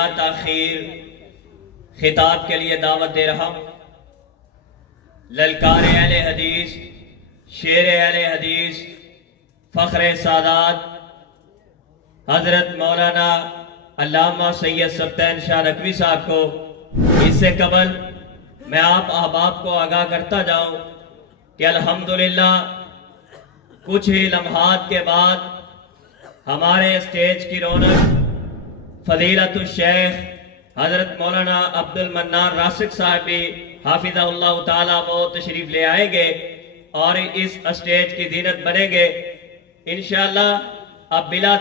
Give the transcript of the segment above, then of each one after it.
بلا تاخیر خطاب کے لیے دعوت دے رہا ہوں۔ للکار اہل حدیث، شیر اہل حدیث، فخر سادات حضرت مولانا علامہ سید سبطین شاہ نقوی صاحب کو اس سے قبل میں آپ احباب کو آگاہ کرتا جاؤں کہ الحمدللہ کچھ ہی لمحات کے بعد ہمارے اسٹیج کی رونق فضیلت الشیخ حضرت مولانا عبد المنان راسک صاحب بھی حافظہ اللہ تعالیٰ وہ تشریف لے آئیں گے اور اس اسٹیج کی زینت بنیں گے انشاءاللہ۔ اب بلا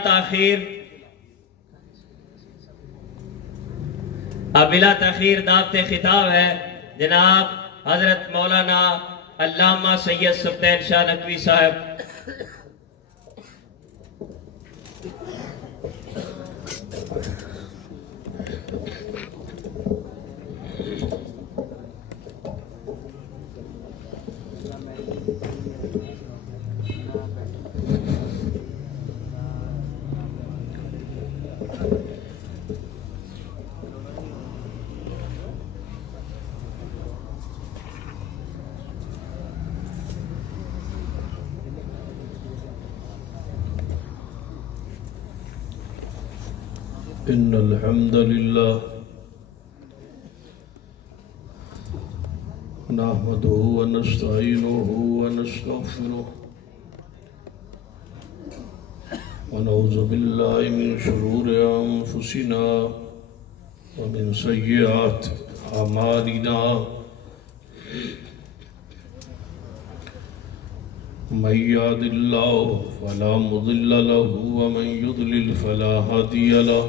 تاخیر دعوت خطاب ہے جناب حضرت مولانا علامہ سید سبطین شاہ نقوی صاحب۔ إن الحمد لله نحمده ونستعينه ونستغفره ونعوذ بالله من شرور أنفسنا ومن سيئات أعمالنا من يهد الله فلا مضل له ومن يضلل فلا هادي له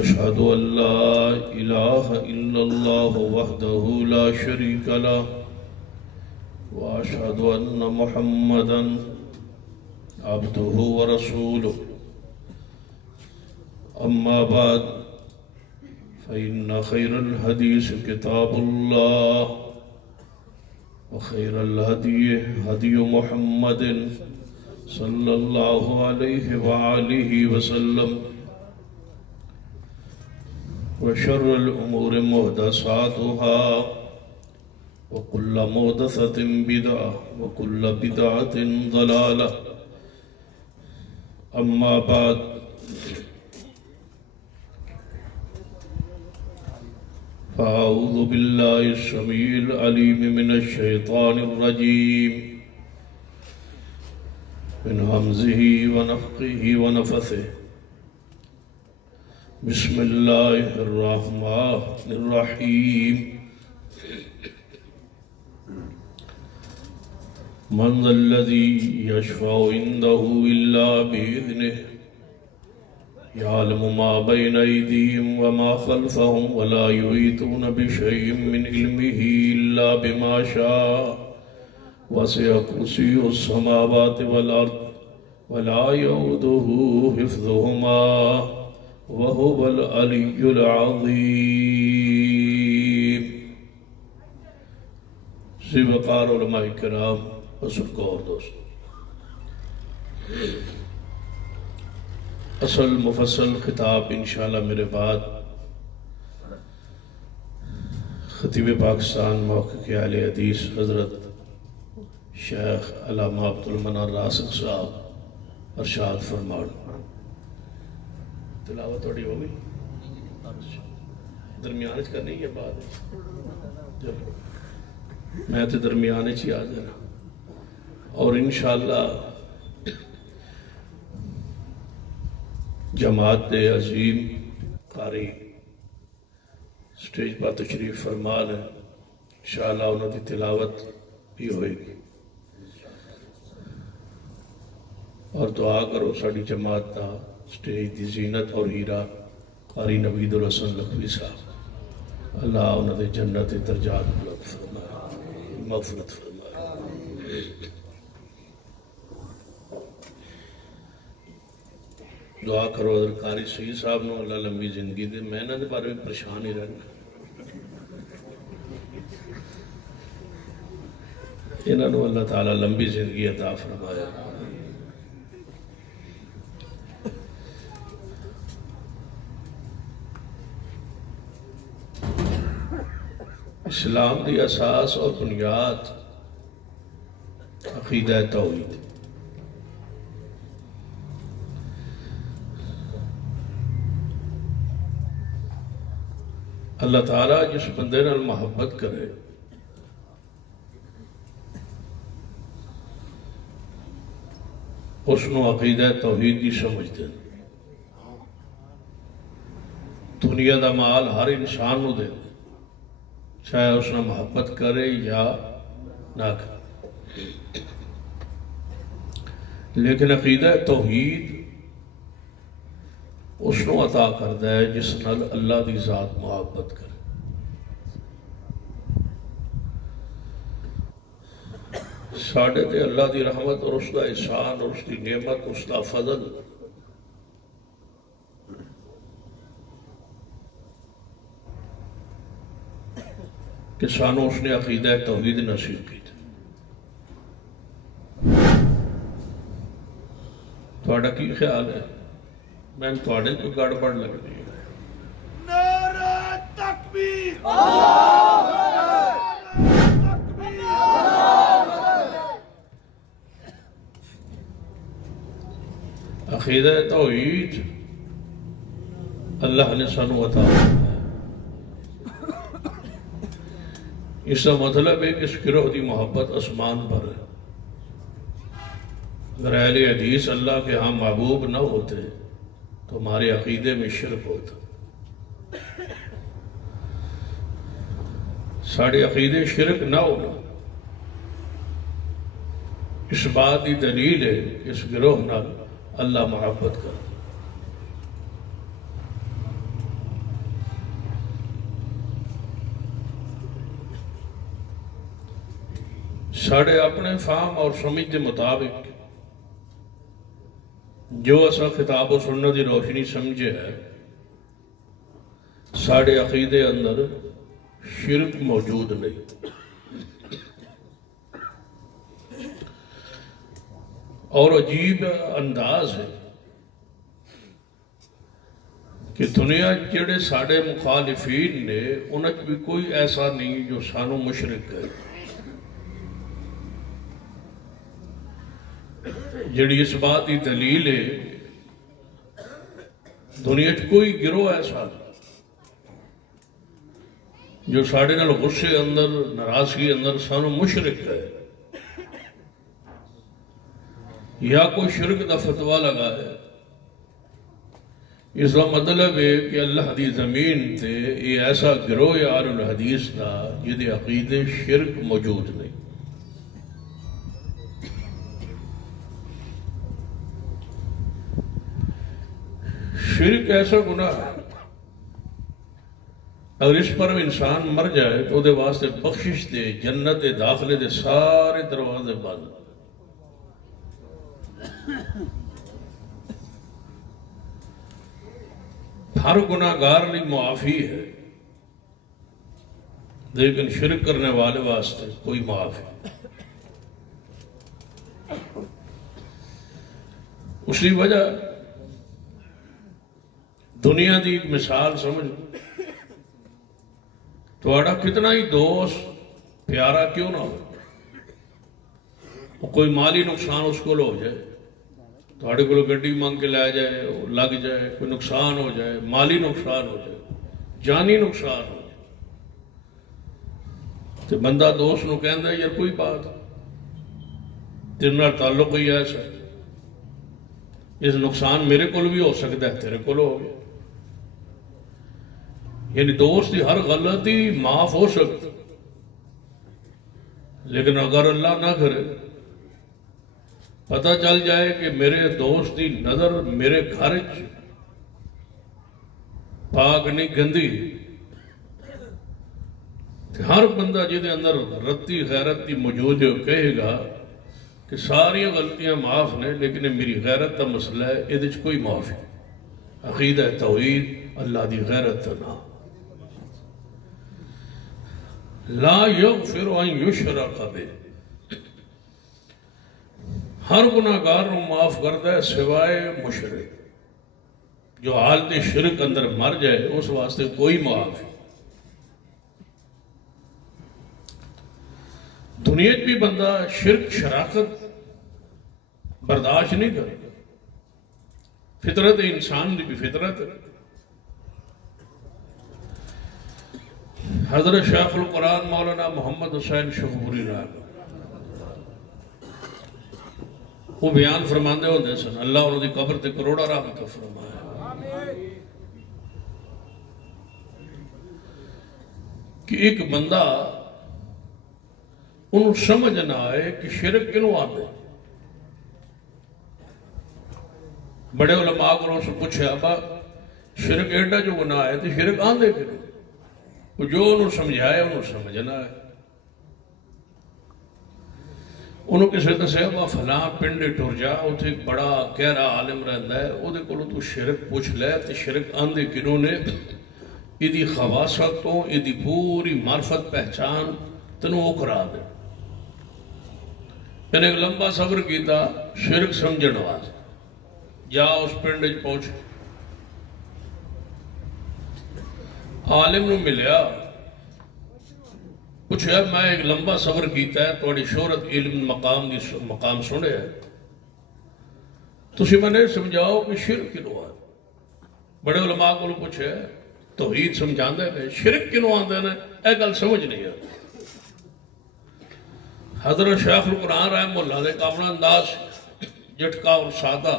أشهد أن لا إله إلا الله وحده لا شريك له وأشهد أن محمدا عبده ورسوله أما بعد فإن خير الحديث كتاب الله وخير الهدي هدي محمد صلى الله عليه وآله وسلم وشر الأمور محدثاتها وكل محدثة بدعة وكل بدعة ضلالة أما بعد فأعوذ بالله السميع العليم من الشيطان الرجيم من همزه ونفخه ونفثه بسم الله الرحمن الرحيم من ذا الذي يشفع عنده إلا بإذنه يعلم ما بين أيديهم وما خلفهم ولا يحيطون بشيء من علمه إلا بما شاء وسع كرسيه السماوات والأرض ولا يؤوده حفظهما وهو العلي العظيم۔ وقار علماء کرام اصل کو اور دوست اصل مفصل خطاب انشاءاللہ میرے بعد خطیب پاکستان محقق اہل حدیث حضرت شیخ علامہ عبد المنان راسک صاحب ارشاد فرمان۔ تلاوت تھوڑی ہو گئی درمیان کرنی ہے بعد میں تو درمیان ہی آ جانا اور انشاءاللہ جماعت عظیم قاری سٹیج پر تشریف فرمان ہے انشاءاللہ انہوں کی تلاوت بھی ہوئے گی اور دعا کرو ساڑی جماعت دا سٹیج دی زینت اور ہیرا قاری نوید الحسن لکھوی صاحب اللہ انہوں نے جنت درجات بلند فرمائے مغفرت فرمائے۔ دعا کرو حضرت قاری سید صاحب نو اللہ لمبی زندگی دے، میں نہ دے بارے میں پریشان ہی رہنا، انہوں نے اللہ تعالیٰ لمبی زندگی عطا فرمایا۔ اسلام دی اساس اور بنیاد عقیدہ توحید۔ اللہ تعالیٰ جس بندے نال محبت کرے اس نو عقیدہ توحید کی سمجھ دے۔ دنیا دا مال ہر انسان نو دے، چاہے اس نے محبت کرے یا نہ کرے، لیکن عقیدہ توحید اس نو عطا کرتا ہے جس نال اللہ دی ذات محبت کرے۔ ساڑھے تے اللہ دی رحمت اور اس دا احسان اور اس دی نعمت، اس دا فضل کہ سانو اس نے عقیدہ توحید نصیب کی۔ تھوڑا کی خیال ہے؟ میں تھوڑے کو گڑبڑ لگتی ہے۔ نعرہ تکبیر! عقیدہ توحید اللہ نے سانو عطا فرمایا ہے۔ اس کا مطلب ہے کہ اس گروہ دی محبت آسمان پر ہے۔ اگر اہل حدیث اللہ کے ہاں محبوب نہ ہوتے تو ہمارے عقیدے میں شرک ہوتا۔ ساڑھے عقیدے شرک نہ ہونا اس بات کی دلیل ہے کہ اس گروہ نال اللہ محبت کر۔ ساڑھے اپنے فہم اور سمجھ کے مطابق جو اسا خطاب و سنت دی روشنی سمجھے ہے، ساڑھے عقیدے اندر شرک موجود نہیں۔ اور عجیب انداز ہے کہ دنیا جڑے ساڑھے مخالفین نے انہیں بھی کوئی ایسا نہیں جو سانو مشرک ہے۔ جڑی اس بات کی دلیل ہے دنیا کوئی گروہ ایسا جو ساڑھے نال غصے اندر ناراضگی اندر سانو مشرک ہے یا کوئی شرک دا فتویٰ لگا ہے۔ اس کا مطلب ہے کہ اللہ دی زمین تے یہ ایسا گروہ اہل الحدیث دا جدے عقیدے شرک موجود نہیں۔ شرک ایسا گناہ ہے اگر اس پر انسان مر جائے تو دے واسطے بخشش دے جنت دے داخلے دے سارے دروازے بند۔ ہر گناہگار لی معافی ہے لیکن شرک کرنے والے واسطے کوئی معافی۔ اسی وجہ دنیا دی ایک مثال سمجھ، تھوڑا کتنا ہی دوست پیارا کیوں نہ ہو، کوئی مالی نقصان اس کو ہو جائے، تھوڑے کو گڈی مانگ کے لے جائے، لگ جائے، کوئی نقصان ہو جائے، مالی نقصان ہو جائے، جانی نقصان ہو جائے، تو بندہ دوست نو کہندا ہے یار کوئی بات تیرے نال تعلق ہی ایسا، اس نقصان میرے کول بھی ہو سکتا ہے تیرے کول ہو گیا۔ یعنی دوست کی ہر غلطی معاف ہو سکتی، لیکن اگر اللہ نہ کرے پتہ چل جائے کہ میرے دوست کی نظر میرے گھر پاک نہیں گندی، ہر بندہ جہدے اندر رتی غیرت کی موجود ہے کہے گا کہ ساری غلطیاں معاف نے لیکن یہ میری غیرت کا مسئلہ ہے، یہ کوئی معاف ہے۔ عقیدہ توحید اللہ دی غیرت نہ لا یغفر ان یشرک بہ، ہر گناہگار نو معاف کرتا ہے سوائے مشرک، جو حالت شرک اندر مر جائے اس واسطے کوئی معاف ہے۔ دنیا بھی بندہ شرک شراکت برداشت نہیں کر، فطرت انسان دی بھی فطرت ہے۔ حضرت شیخ القرآن مولانا محمد حسین شخبوری رحمہ وہ بیان فرماندے ہوندے سن، اللہ انہوں دی قبر تے کروڑا رحمت فرمائے، کہ ایک بندہ انہوں سمجھ نہ آئے کہ شرک کنوں آتے۔ بڑے علماء کو انہوں سے پوچھے ابا شرک ایڈا جو گناہ ہے تو شرک آندے کنوں؟ وہ جو انہوں سمجھائے انہوں سمجھ نہ آئے۔ انہوں کسی دسے ابا فلاں پنڈے ٹر جا، اتھے ایک بڑا گہرا عالم رہندا ہے، او دے کولوں تو شرک پوچھ لے تے شرک آندے کنوں نے، ایدی خواصت تو ایدی پوری معرفت پہچان تنوں وہ کرا دے۔ انہیں ایک لمبا صبر کیتا شرک سمجھن واسطے، جا اس پنڈ وچ پہنچ، عالم نو ملیا، پوچھا میں ایک لمبا صبر کیتا ہے، تھوڑی شہرت علم مقام سنے ہے، تسی میں سمجھاؤ کہ شرک کنوں آ؟ بڑے علماء کو پوچھا توحید سمجھاندے نے، شرک کنوں آندے نے، اے گل سمجھ نہیں ہے۔ حضرت شیخ القرآن رحمہ اللہ علیہ کا اپنا انداز جھٹکا اور سادہ،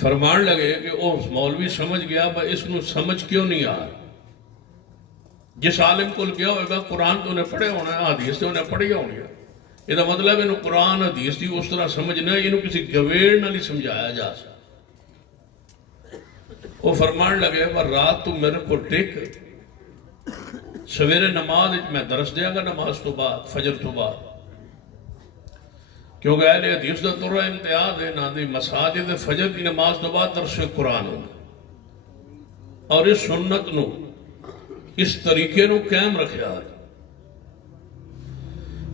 فرمان لگے کہ او مولوی سمجھ گیا بھائی اس کو سمجھ کیوں نہیں آ رہا؟ جس عالم کو کیا ہوئے گا قرآن تو انہیں پڑھے ہونا ہے، حدیث تو انہیں پڑھی ہونی ہے، یہ مطلب انہوں قرآن حدیث دی اس طرح سمجھنا ہے، انہوں کسی گویڑ نہ سمجھایا جا سکتا۔ وہ فرمان لگے پر رات تو میرے کو ٹک، سویرے نماز میں درس دیا گا، نماز تو بعد فجر تو بعد، کیونکہ اہل حدیث دا طرح امتیاز ہے نا دی مساجد فجر کی نماز تو بعد درس قرآن ہوگا، اور اس سنت نو اس طریقے نو قائم رکھیا ہے۔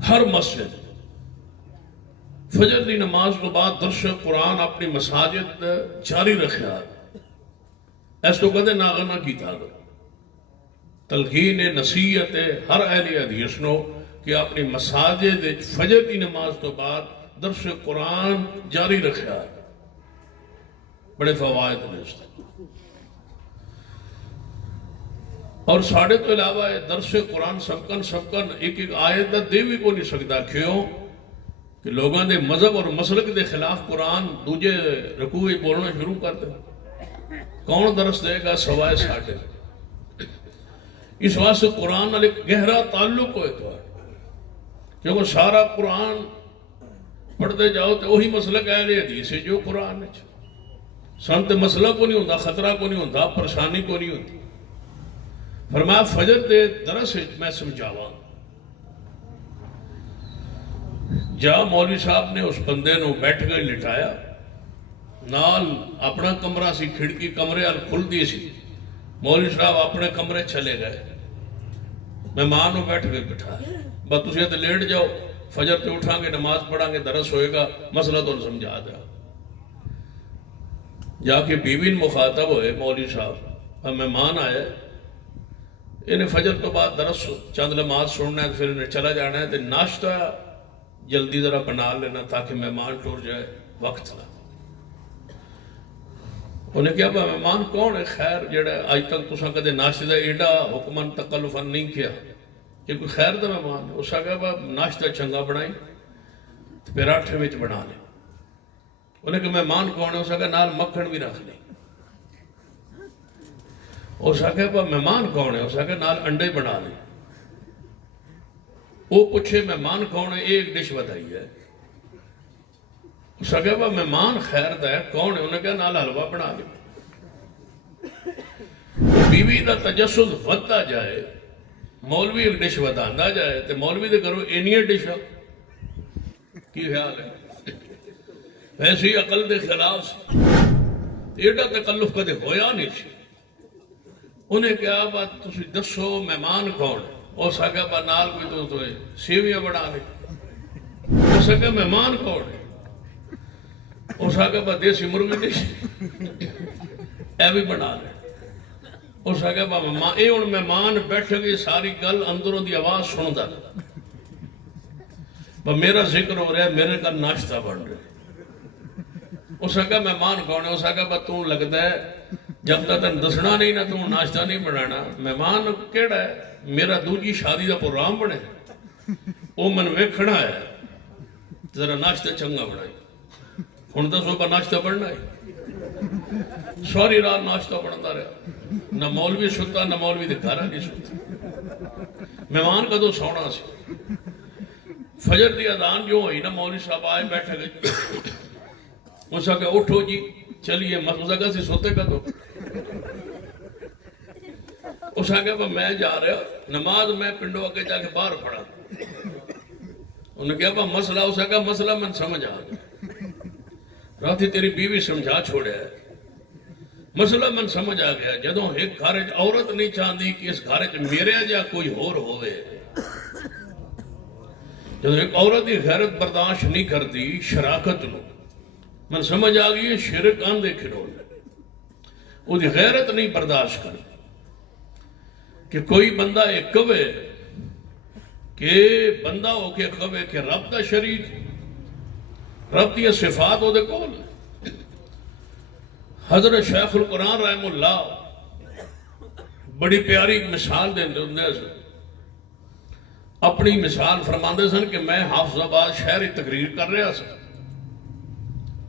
ہر مسجد فجر دی نماز تو بعد درس قرآن اپنی مساجد جاری رکھیا ہے، ایس تو کدے ناغنا کی تھا تلقین نصیحت ہر اہل حدیث نو کہ اپنی مساجد فجر کی نماز تو بعد درس قرآن جاری رکھا ہے، بڑے فوائد نے اس طرح۔ اور ساڑھے تو علاوہ درس قرآن سبکن ایک ایک آیت دا دے بھی کو نہیں سکتا، کیوں کہ لوگوں نے مذہب اور مسلک دے خلاف قرآن دوجے رکوع بولنا شروع کر دے، کون درس دے گا سوائے ساڑھے؟ اس واسطے قرآن نال ایک گہرا تعلق ہوئے تو ہے، کیونکہ سارا قرآن پڑھتے جاؤ تو وہی مسلک اہل حدیث ہے جو قرآن ہے، سن تے مسئلہ کو نہیں ہوتا، خطرہ کو نہیں ہوتا، پریشانی کو نہیں ہوتی۔ فرمایا فجر دے درس میں سمجھاواں، جا مولوی صاحب نے اس بندے نو بیٹھ گئے لٹایا، نال اپنا کمرہ سی، کھڑکی کمرے ال کھل دی سی، مولوی صاحب اپنے کمرے چلے گئے، مہمان نو بیٹھ گئے بٹھایا، بس تسی تے لیٹ جاؤ، فجر تے اٹھاں گے، نماز پڑھاں گے، درس ہوئے گا، مسئلہ تو سمجھا دیا۔ جا کے بیوی مخاطب ہوئے مولوی صاحب، اب مہمان آئے، انہیں فجر تو بعد درس چند نماز سننا ہے، پھر انہیں چلا جانا ہے، تو ناشتہ جلدی ذرا بنا لینا تاکہ مہمان ٹور جائے، وقت تھا۔ انہیں کہا مہمان کون ہے؟ خیر جڑا آج تک تساں کدے ناشتے دا ایڈا حکمن تکلفن نہیں کیا، یہ کوئی خیر دا مہمان ہے؟ اس نے کہا ناشتہ چنگا بنائی پھر آٹھے وچ بنا لے۔ انہیں کہا مہمان کون ہے؟ اس نے کہا نال مکھن بھی رکھ لے۔ اس نے کہا مہمان کون ہے؟ اس نے کہا نال انڈے بنا لے۔ وہ پوچھے مہمان کون ہے؟ ایک ڈش بتائی ہے۔ اس نے کہا مہمان خیر دا ہے کون ہے؟ انہیں کہا نال حلوہ بنا لے۔ بیوی دا تجسس ودتا جائے، مولوی ایک ڈش بتانا جائے تو مولوی دے کرو اینی ڈشا کی خیال ہے؟ ویسے ہی عقل دے خلاف سے ایڈا تکلف کدے ہویا نہیں سی۔ انہیں کہا بات تسی دسو مہمان کون ہے؟ اس نے کہا نال کوئی تو سیویاں بنا لے۔ اس نے کہا مہمان کون ہے؟ اس نے کہا دیسی مرغی ڈش اے بھی بنا لے۔ اس آگے مہمان یہ ہوں مہمان بیٹھ گئی ساری گل اندروں دی آواز سنتا میرا ذکر ہو رہا ہے میرے کا ناشتہ بن رہا ہے اس آگے مہمان کون ہے اس آگے تو لگتا ہے جب تک تین دسنا نہیں نہ تو ناشتہ نہیں بنانا مہمان کیڑا ہے میرا دوجی شادی کا پروگرام بنے وہ من ویکھنا ہے ذرا ناشتہ چنگا بنائی ہوں تو صبح ناشتہ بننا ہے ساری رات ناشتہ بنتا رہا نہ مولوی ستا نہ مولوی دے گھر نہیں ستا مہمان کدو سونا سی فجر دی اذان جو ہوئی نا مولوی صاحب آئے بیٹھے گئے اس آگے اٹھو جی چلیے مسجد سے سوتے کدو اس آگے میں جا رہا نماز میں پنڈو آگے جا کے باہر پڑھا انہوں نے کہا مسئلہ اس آگے مسئلہ من سمجھ آ گیا راتی تیری بیوی سمجھا چھوڑیا ہے مسئلہ من سمجھ آ گیا جدوں ایک گھر عورت نہیں چاہتی کہ اس گھر میرے جا کوئی ہور ہوئے جدوں ایک عورت کی غیرت برداشت نہیں کرتی شراکت نو من سمجھ آ گئی شرک آندے کھلو وہ دی غیرت نہیں برداشت کرتی کہ کوئی بندہ ایک کہے کہ بندہ ہو کے کہے کہ رب دا شریک رب دی صفات ہو دے کول حضرت شیخ القرآن رحم اللہ بڑی پیاری مثال دے اپنی مثال فرماندے سن کہ میں حافظ آباد شہری تقریر کر رہا سا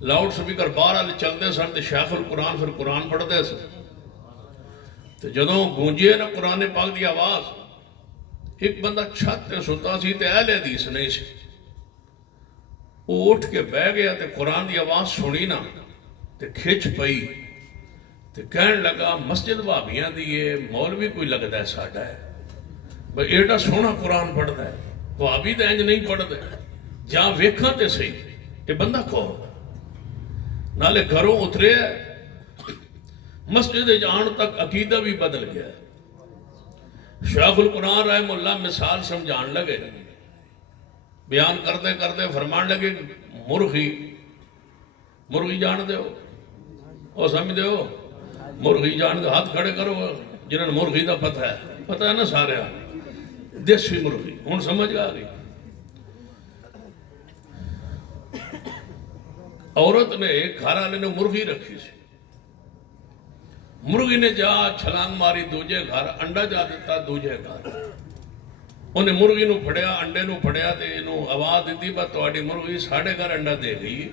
لاؤڈ سپیکر باہر والے چلتے سن تو شیخ القرآن پھر قرآن پڑھتے سن تو جدوں گونجے نا قرآن پاک دی آواز ایک بندہ چھت تے ستا سی تے اہل حدیث نہیں سی وہ اٹھ کے بہ گیا تے قرآن دی آواز سنی نا تے کھچ پئی تے کہن لگا مسجد بھابیاں دیئے مولوی کوئی لگتا ہے ساڈا ہے بھئی ایڈا سونا قرآن پڑھتا ہے بھابی تے انج نہیں پڑھتے جہاں ویکھاں تے صحیح یہ بندہ کون نالے گھروں اترے ہے مسجد جان تک عقیدہ بھی بدل گیا ہے شیخ القرآن رحم اللہ مثال سمجھان لگے بیان کرتے کرتے فرمان لگے مرغی جان دے ہو اور سمجھ دے ہو مرغی جان دے ہاتھ کھڑے کرو جنہوں نے مرغی دا پتہ ہے نا سارے دیسی مرغی ہوں سمجھ آ گئی عورت نے گھر والے نے مرغی رکھی سی مرغی نے جا چھلانگ ماری دوجے گھر انڈا جا دیتا دوجے گھر انہیں مرغی نو پھڑیا انڈے نو پھڑیا تے انہوں آواز دیتی با تواڈی مرغی ساڑھے گھر انڈا دے گئی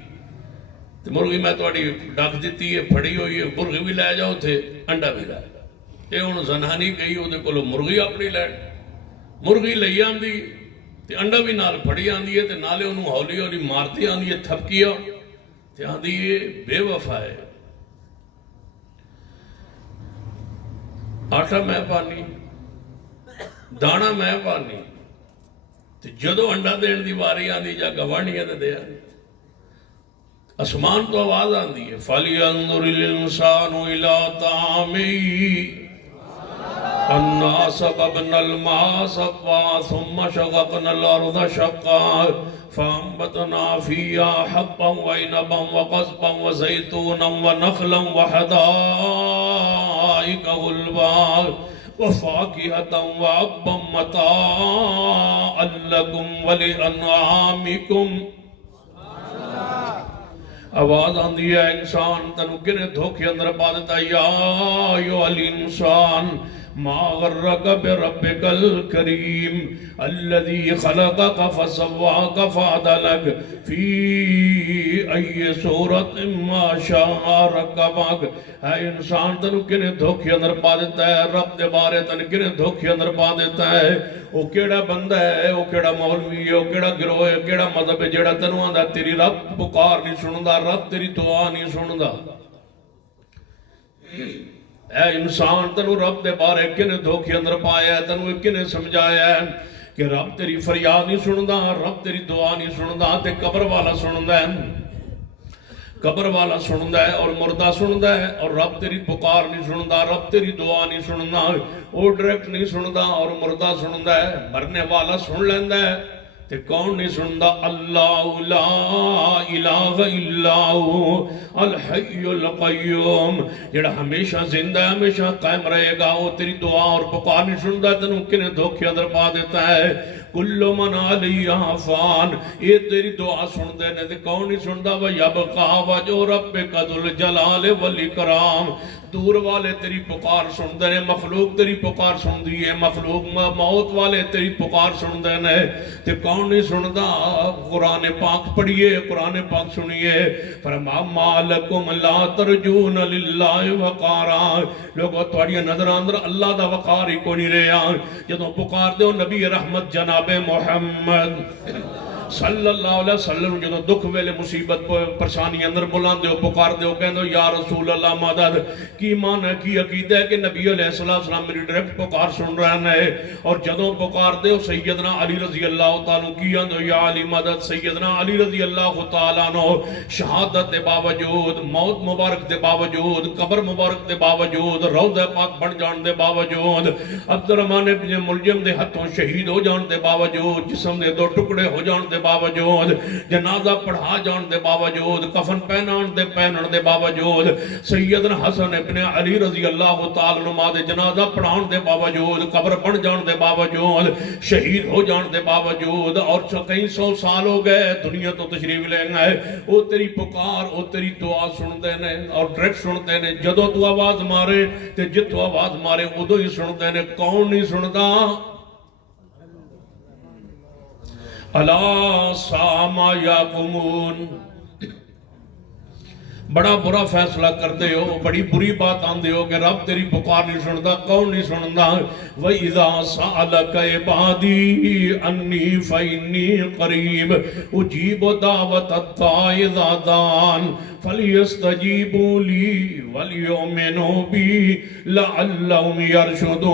تے مرغی میں تواڈی ڈاک دیتی ہے پھڑی ہوئی ہے مرغی بھی لے جاؤ تھے انڈا بھی لے جاؤ یہ انہوں زنہانی گئی وہ دے کولو مرغی اپنی لے مرغی لئی آندی تے انڈا بھی نال پھڑی آندی ہے تے نالے انہوں ہولی ہولی مارتی آندی ہے تھپکیا تے آندی ہے بے وفا ہے آٹا میں پانی دانا میں پانی جدو انڈا دین دی واری آندی جا گوانی ہے دے اسمان تو آواز آندی ہے فَلْيَنْظُرِ الْإِنسَانُ إِلَىٰ طَعَامِهِ أَنَّا صَبَبْنَا الْمَاءَ صَبًّا ثُمَّ شَقَقْنَا الْأَرْضَ شَقًّا فَأَنبَتْنَا فِيهَا حَبًّا وَعِنَبًا وَقَضْبًا وَزَيْتُونًا وَنَخْلًا وَحَدَائِقَ غُلْبًا وَفَاكِهَةً وَأَبًّا مَتَاعًا لَكُمْ وَلِأَنْعَامِكُمْ آواز آندھی ہے انسان تنو کنے دھوکے اندر پا دیتا یا ایوہ الانسان ما غرک بربک الکریم الذی خلقک فسواک فعدلک فی ای صورت ما شاء رکبک اے انسان تنو کنے دھوکے اندر پا دیتا ہے رب دے بارے تن کنے دھوکے اندر پا دیتا ہے وہ کیڑا بندہ ہے وہ کیڑا مولوی ہے وہ کیڑا گروہ ہے کیڑا مذہب ہے جیڑا تنو آندہ تیری رب پکار نہیں سندا رب تیری دعا نہیں سندا اے انسان تنو رب دے بارے کنے دھوکے اندر پایا ہے تنو کنے سمجھایا ہے کہ رب تیری فریاد نہیں سندا رب تیری دعا نہیں سندا تے قبر والا سندا ہے قبر والا سندا ہے اور مردہ سندا ہے اور رب تیری پکار نہیں سندا رب تیری دعا نہیں سندا وہ ڈائریکٹ نہیں سندا اور مردہ سندا ہے مرنے والا سن لیندا ہے تے کون نہیں سندا؟ اللہ لا الہ الا ہو الحی القیوم، جڑا ہمیشہ زندہ ہے، ہمیشہ قائم رہے گا، وہ تیری دعا اور پکار نہیں سندا، تینوں کنے دھوکے اندر پا دیتا ہے۔ کل من علیہا فان، یہ تیری دعا سن دے نے، تے کون نہیں سندا؟ وَيَبْقَى وَجْهُ رَبِّكَ ذُو الْجَلَالِ وَالْإِكْرَامِ، دور والے تیری پکار سن دے نے، مخلوق تیری پکار سن دی ہے، مخلوق موت والے تیری پکار سن دے نے، تے کون نہیں سندا؟ قرآن پاک پڑھیے، قرآن پاک سنیے۔ فرما ما لکم لا ترجون للہ وقارا، لوگوں تھوڑی نظر اندر اللہ دا وقار ہی کو نہیں رہا، جدوں پکار دیو نبی رحمت جناب محمد صلی اللہ علیہ وسلم، جدوں دکھ ویلے مصیبت پریشانی اندر بلان دیو، پکار دیو، کہندو یا رسول اللہ مدد، کی مان ہے، کی عقیدہ ہے کہ نبی علیہ السلام میری ڈائریکٹ پکار سن رہا ہے؟ اور جدوں پکار دیو سیدنا علی رضی اللہ تعالیٰ کی اندو یا علی مدد، سیدنا علی رضی اللہ تعالیٰ نو شہادت دے باوجود، موت مبارک دے باوجود، قبر مبارک دے باوجود، روضہ پاک بن جان دے باوجود، عبد الرحمن ابن ملجم دے ہتھوں شہید ہو جان دے باوجود، جسم دے دو ٹکڑے ہو جان دے باوجود، جنازہ پڑھا جان دے باوجود، کفن پہنان دے باوجود، سیدنا حسن ابن علی رضی اللہ تعالیٰ عنہ دے جنازہ پڑھان دے باوجود، قبر بن جان دے باوجود، شہید ہو جان دے باوجود، اور کئی سو سال ہو گئے دنیا تو تشریف لے گئے، او تیری پکار، او تیری دعا سن دے نے، اور ڈائریکٹ سن دے نے، جدوں تو آواز مارے تے جتوں آواز مارے ادو ہی سن دے نے۔ کون نہیں سندا؟ الا ساء ما یحکمون، بڑا برا فیصلہ کرتے ہو، بڑی بری بات آندے ہو کہ رب تیری پکار نہیں سندا۔ کون نہیں سندا؟ وَإِذَا سَأَلَكَ عِبَادِي أَنِّي فَإِنِّي قَرِيبٌ أُجِيبُ دَعْوَةَ الدَّاعِ إِذَا دَعَانِ فَلْيَسْتَجِيبُوا لِي وَلْيُؤْمِنُوا بِي لَعَلَّهُمْ يَرْشُدُونَ۔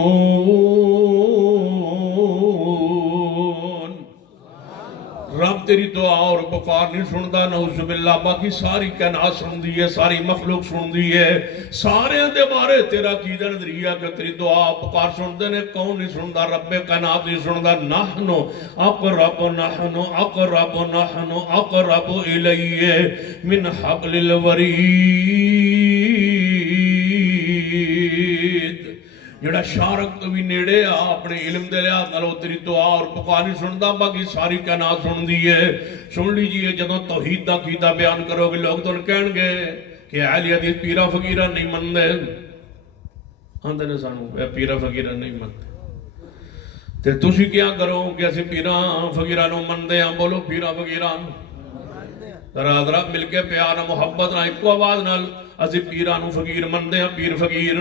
رب تیری دعا اور پکار نہیں سندا، نعوذ باللہ، باقی ساری کائنات سن دی ہے، ساری مخلوق سن دی ہے، سارے دے بارے تیرا کی نظریہ کہ تیری دعا پکار سن دے نے، کون نہیں سندا؟ رب کائنات نہیں سندا۔ نحنو اقرب الیہ من حبل الورید، جڑا شارک تو بھی نیڑے آ، اپنے علم دے لیا کرو، تیری دعا اور پکار نہیں سندا، باقی ساری کائنات سن دی ہے۔ سن لیجئے، جدوں توحید دا عقیدہ بیان کرو گے لوگ تو کہن گے کہ اہل حدیث پیرا فقیرہ نہیں مندے، آندے نے سانو پیرا فقیرہ نہیں مندے، تے تسی کیا کرو کہ اسی پیرا فقیرہ نو مندے ہیں؟ بولو پیرا فقیرہ ذرا مل کے پیار محبت نہ ایک آواز نال اسی پیرا نو فقیر مندے ہیں، پیر فقیر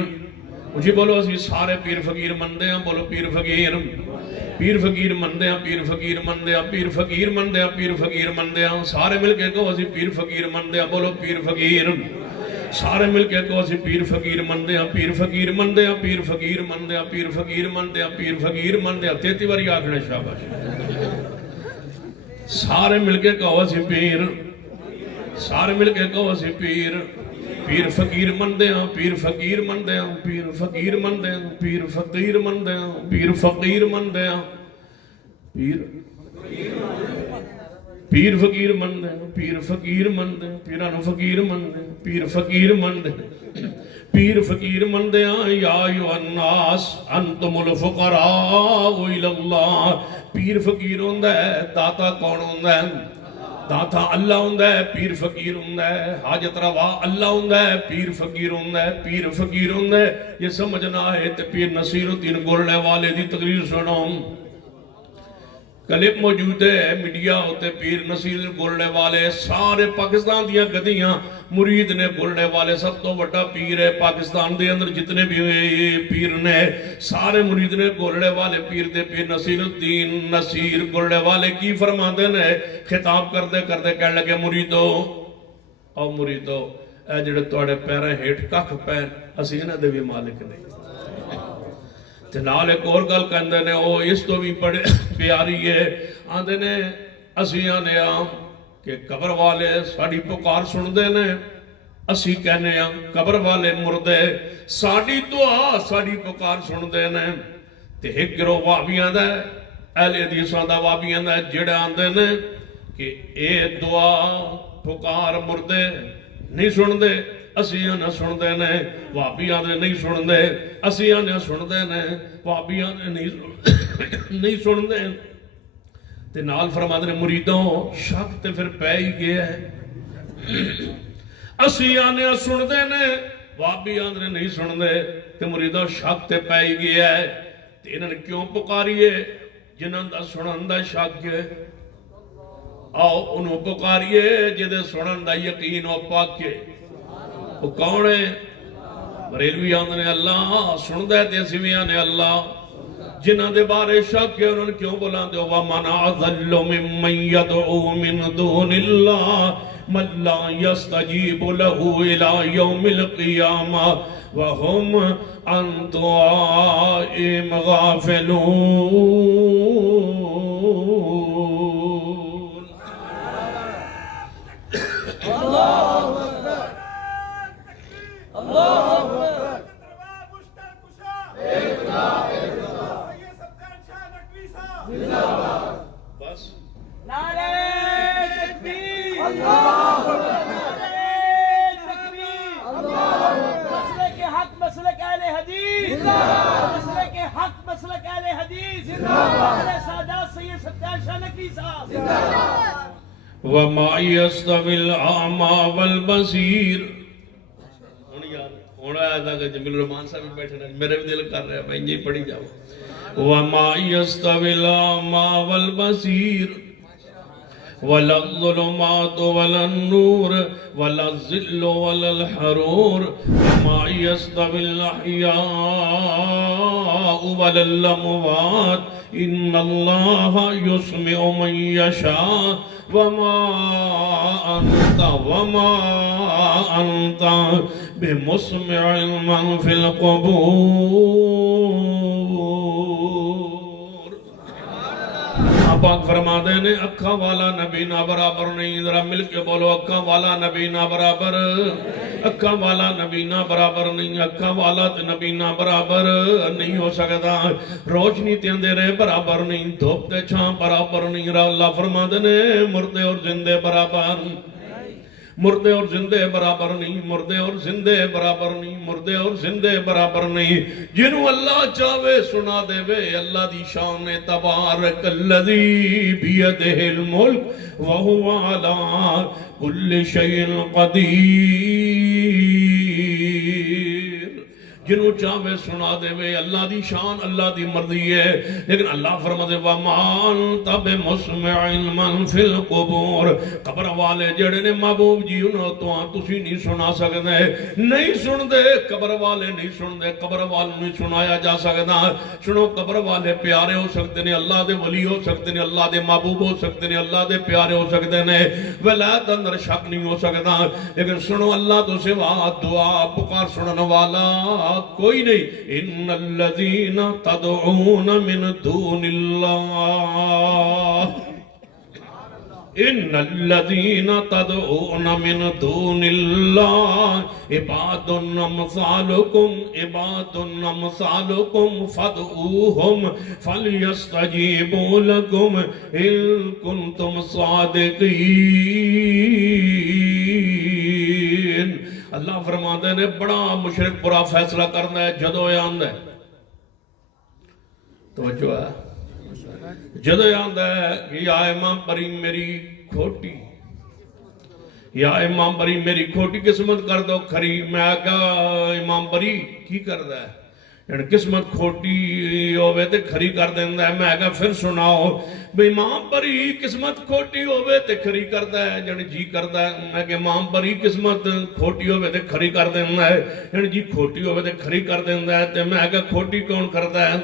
جی بولو، اسی سارے پیر فقیر مندے ہیں، بولو پیر فقیر، پیر فقیر مندے ہیں، پیر فقیر مندے ہیں، پیر فقیر مندے ہیں، پیر فقیر مندے ہیں، سارے مل کے کہو اسی پیر فقیر مندے ہیں، بولو پیر فقیر، سارے مل کے کہو اسی پیر فقیر مندے ہیں، پیر فقیر مندے ہیں، پیر فقیر مندے ہیں، پیر فقیر مندے ہیں، پیر فقیر مندے ہیں، 33 باری آکھنے شاباش، سارے مل کے کہو اسی پیر، سارے مل کے کہو اسی پیر، پیر فقیر مندے ہیں، پیر فقیر مندے ہیں، پیر فقیر مندے ہیں، پیر فقیر مندے ہیں، پیر فقیر مندے ہیں، پیر فقیر مندے ہیں، پیر فقیر مندے ہیں، پیرانو فقیر مندے ہیں، پیر فقیر مندے ہیں، پیر فقیر مندے ہیں۔ یا ایھا الناس انتم الفقراء الی اللہ، پیر فقیر ہوندا ہے، داتا کون ہوندا ہے؟ داتا اللہ ہوندا ہے، پیر فقیر ہوندا ہے، حاجت روا اللہ ہوندا ہے، پیر فقیر ہوندا ہے، پیر فقیر ہوندا ہے۔ یہ سمجھنا ہے تے پیر نصیر الدین گولڑے والے دی تقریر سنو، کلپ موجود ہے میڈیا ہوتے، پیر نصیر گولڑے والے، سارے پاکستان دیا گدیاں مرید نے گولڑے والے، سب تو بڑا پیر ہے پاکستان دے اندر، جتنے بھی پیر نے سارے مرید نے گولڑے والے پیر دے، پیر نصیر الدین نصیر گولڑے والے کی فرماندے نے، خطاب کردے کہنے لگے مریدو او مریدو، اے جڑے توڑے پیرے ہیٹ ککھ پین، اسی انہاں دے بھی مالک نہیں۔ تے نال ایک اور گل کہندے نے، او اس تو بھی بڑے پیاری ہے، آندے نے اسی آنے آم کہ قبر والے ساڑی پکار سن دے نے، اسی کہنے آم قبر والے مردے ساڑی دعا ساڑی پکار سن دے نے۔ تے ایک گروہ وابیاں دے اہل حدیثاں دا وابیاں دا جڑا آندے نے کہ اے دعا پکار مردے نہیں سن دے اسیاں نہ سن دے نے وابیاں دے نہیں سن دے اسیاں نہ سن دے نے وابیاں دے نہیں سن دے تے نال فرما دے مریدوں شک تے پھر پہ ہی گیا ہے اسیاں نے سن دے نے وابیاں دے نہیں سن دے تے مریدوں شک تے پہ ہی گیا ہے تے انہاں نے کیوں پکاریے جنہاں دا سنن دا شک ہے آؤ انہوں پکاریے جدے سنن دا یقین و پاکے وہ کون ہے بریلوی آندھنے اللہ سن دے تیسیویاں نے اللہ جنہاں دے بارے شک ہے انہوں نے کیوں بولان دے وَمَنْ أَضَلُّ مِمَّنْ يَدْعُو مِنْ دُونِ اللَّهِ مَنْ لَا يَسْتَجِيبُ لَهُ إِلَى يَوْمِ الْقِيَامَةِ وَهُمْ عَنْ دُعَائِهِمْ غَافِلُونَ بس نعرہ تکبیر اللہ تکبیر مسلک حق مسلک اہل حدیث مسلک حق مسلک اہل حدیث ہمارے سادات سید ستار شاہ نقوی صاحب وَمَا يَسْتَوِي الْأَعْمَى وَالْبَصِيرُ ہونا ہے تھا کہ جمیل الرحمان صاحب بیٹھے ہیں میرے بھی دل کر رہے ہیں میں یہ پڑھی جاؤں وَمَا يَسْتَوِي الْأَعْمَى وَالْبَصِيرُ وَلَا الظُّلُمَاتُ وَلَا النُّورُ وَلَا الظِّلُّ وَلَا الْحَرُورُ وَمَا يَسْتَوِي الْأَحْيَاءُ وَلَا الْأَمْوَاتُ إِنَّ اللَّهَ يُسْمِعُ مَن يَشَاءُ وَمَا أَنْتَ بِمُسْمِعٍ مَّن فِي الْقُبُورِ پاک فرما دے نے اکھا والا نبی نہ برابر نہیں ذرا مل کے بولو اکھا والا نبی نہ برابر اکھا والا نبی نہ برابر نہیں اکھا والا تے نبی نہ برابر نہیں ہو سکتا روشنی تے اندھیرے برابر نہیں دھوپ تے چھاں برابر نہیں اللہ فرما دے نے مردے اور زندے برابر مردے اور زندے برابر نہیں مردے اور زندے برابر نہیں مردے اور زندے برابر نہیں جنہوں اللہ چاہوے سنا دے وے اللہ دی شان تبارک الذی بیدہ الملک وہو علی کل شیء قدیر جنہوں چاہوے سنا دے وے اللہ دی شان اللہ دی مرضی ہے لیکن اللہ فرما دے وَمَا أَنْتَ بِمُسْمِعٍ مَّن فِي الْقُبُورِ قبر والے جڑے نے محبوب جی انہوں تو تسی نہیں سنا سکتے نہیں سن دے قبر والے نہیں سن دے قبر والوں نہیں سنایا جا سکتا سنو قبر والے پیارے ہو سکتے ہیں اللہ دے ولی ہو سکتے ہیں اللہ دے محبوب ہو سکتے ہیں اللہ دے پیارے ہو سکتے ہیں ولایت اندر شک نہیں ہو سکتا لیکن سنو اللہ تو سوا دعا پکار سنن والا کوئی نہیں ان الذین تدعون من دون اللہ ان الذین تدعون من دون اللہ عباد امثالکم فادعوہم فلیستجیبوا لکم ان کنتم صادقین اللہ فرماتے ہیں بڑا مشرک برا فیصلہ کرنا ہے جدو آند ہے توجہ ہے جدو آند ہے کہ یا امام بری میری کھوٹی یا امام بری میری کھوٹی قسمت کر دو کھری میں آگا امام بری کی کر دا ہے یعنی قسمت کھوٹی ہوئے تے کھری کر دیندہ ہے میں آگا پھر سناؤ بھئی امام بری قسمت کھوٹی ہوئے تے کھری کر دا ہے یعنی جی کر دا ہے میں کہ امام بری قسمت کھوٹی ہوئے تے کھری کر دیندہ ہے یعنی جی کھوٹی ہوئے تے کھری کر دیندہ ہے تے میں آگا کھوٹی کون کر دا ہے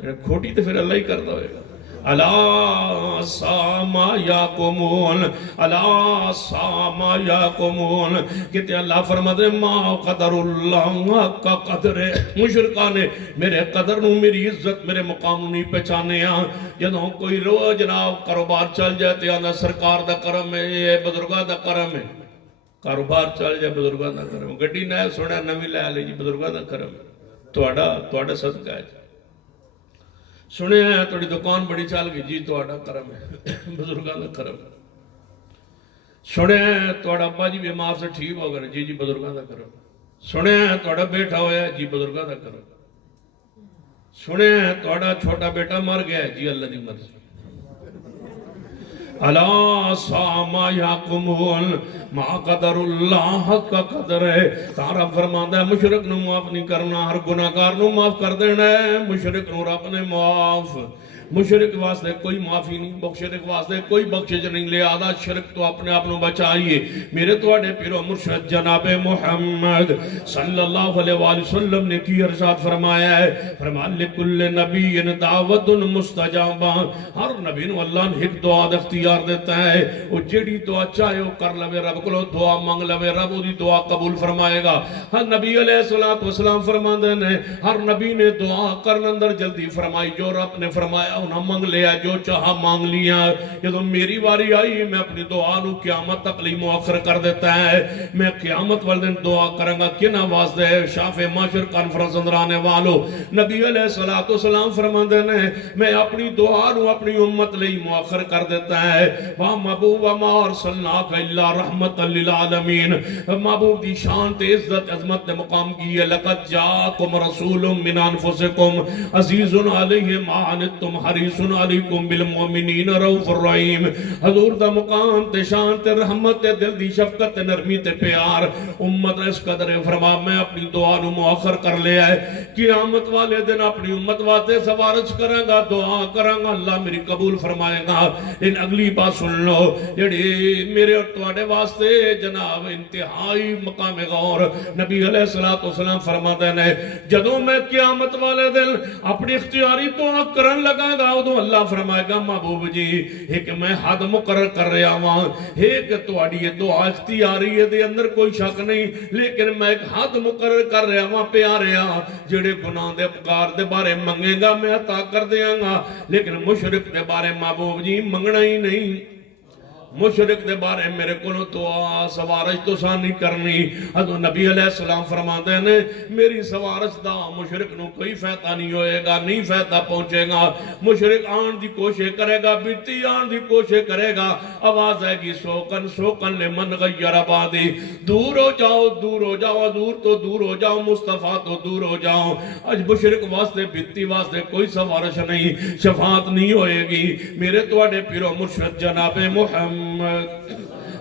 یعنی کھوٹی تے پھر اللہ ہی کر دا ہوئے گا اللہ ساما یاکمون اللہ ساما یاکمون کہتے اللہ فرماتے ما قدر اللہ کا قدر ہے مشرکان نے میرے قدر نو میری عزت میرے مقام نہیں پہچانے ہاں جدوں کوئی رو جناب کاروبار چل جاتے ہیں سرکار دا کرم ہے یہ بزرگاں دا کرم ہے کاروبار چل جائے بزرگاں دا کرم گڈی نہ سونا نوی لے لے جی بزرگاں دا کرم ہے تواڈا صدقہ ہے سنے ہیں توڑی دکان بڑی چال گئی جی توڑا کرم ہے بزرگاں دا کرم سنے ہیں توڑا ابا جی بیمار سے ٹھیک ہو گئے جی جی بزرگاں دا کرم سنے ہیں توڑا بیٹا ہویا ہے جی بزرگاں دا کرم سنے ہیں توڑا چھوٹا بیٹا مر گیا ہے جی اللہ دی مرضی اللہ ساما یاکمون ما قدر اللہ حق کا قدر ہے تارا فرماندہ ہے مشرک نو معاف نہیں کرنا ہر گناہگار نو معاف کر دینا ہے مشرک نو رب نے معاف مشرک واسطے کوئی معافی نہیں مشرک واسطے کوئی بخشش نہیں لے آدھا شرک تو اپنے آپ بچائیے میرے توڑے پیرو مرشد جناب محمد صلی اللہ علیہ وآلہ وسلم نے کی ارشاد فرمایا ہے فرمان لکل نبی دعوت مستجابہ ہر نبی نو اللہ نے ایک دعا اختیار دیتا ہے وہ جڑی دعا چاہے وہ کر لوے رب کو دعا مانگ لوے رب وہ دی دعا قبول فرمائے گا ہر نبی علیہ السلام فرماندے نے ہر نبی نے دعا کرن اندر جلدی فرمائی جو رب نے فرمایا انہاں مانگ لیا جو چاہا مانگ لیا یہ تو میری واری آئی میں اپنی دعا نو قیامت تک لی مؤخر کر دیتا ہے میں قیامت والدن دعا کروں گا کن آواز دے شاف معاشر کانفرنس اندر آنے والو نبی علیہ السلام فرماندے نے میں اپنی دعا نو اپنی امت لی مؤخر کر دیتا ہے وَا محبوب وَمَا أَرْسَلْنَاكَ إِلَّا رَحْمَةً لِلْعَالَمِينَ محبوب دی شان تے عزت عظمت نے مقام کی ہے لَقَدْ جَاءَكُمْ رَسُولٌ مِّنْ أَنفُسِكُمْ عَزِيزٌ عَلَيْهِ مَا عَنِتُّمْ حَرِيصٌ عَلَيْكُمْ بِالْمُؤْمِنِينَ رَؤُوفٌ رَحِيمٌ حضور دا مقام تے شان تے رحمت تے دل دی شفقت تے نرمی تے پیار امت اس قدر فرما میں اپنی دعا نو مؤخر کر لیا ہے قیامت والے دن اپنی امت واسطے سفارش کریں گا دعا کریں گا اللہ میری قبول فرمائے گا لیکن اگلی بات سن لو جڑی میرے اور تواڈے واسطے جناب انتہائی مقام غور نبی علیہ السلام فرماتے ہیں جدوں میں قیامت والے دن اپنی اختیاری دعا کرن لگا گا ادو اللہ فرمائے گا محبوب جی ایک میں حد مقرر کر رہا ہوں ایک تواڈی دعا اختیاری ہے دے اندر کوئی شک نہیں لیکن میں ایک حد مقرر کر رہا ہوں پیاریا جڑے گناہ دے پکار دے بارے منگے گا میں عطا کر دیاں گا لیکن مشرک دے بارے محبوب جی منگنا ہی نہیں مشرک دے بارے میرے کو دعا سوارش تو سانی کرنی حضور نبی علیہ السلام فرماتے ہیں میری سوارش دا مشرک نو کوئی فائدہ نہیں ہوئے گا نہیں فائدہ پہنچے گا مشرک آن دی کوشش کرے گا بیتی آن دی کوشش کرے گا آواز ہے گی سوکن لمن غیر آبادی دور ہو جاؤ دور تو دور ہو جاؤ مصطفیٰ تو دور ہو جاؤ اج مشرک واسطے بیتی واسطے کوئی سوارش نہیں شفاعت نہیں ہوئے گی میرے توڑے پیرو مرشد جناب محمد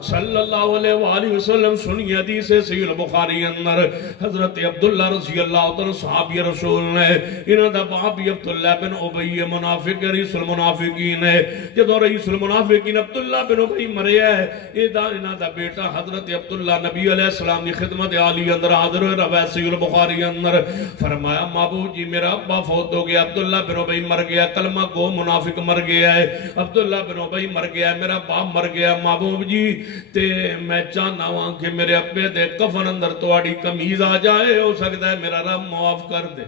صلی اللہ علیہ وآلہ وسلم سنی حدیث صحیح البخاری اندر حضرت عبداللہ رضی اللہ تعالیٰ صحابی رسول نے انہاں دا بابی عبداللہ بن عبی منافق رئیس المنافقین ہے جدو رئیس المنافقین عبداللہ بن عبی مریا ہے انہاں دا بیٹا حضرت عبداللہ نبی علیہ السلام دی خدمت عالی اندر حاضر ہوئے روایت صحیح البخاری اندر فرمایا محبوب جی میرا ابا فوت ہو گیا عبداللہ بن عبی مر گیا کلمہ گو منافق مر گیا ہے عبداللہ بن عبی مر گیا میرا باپ مر گیا محبوب جی تے میں چاہنا ہوں کہ میرے ابے دے کفن اندر تواڈی کمیز آ جائے ہو سکتا ہے میرا رب معاف کر دے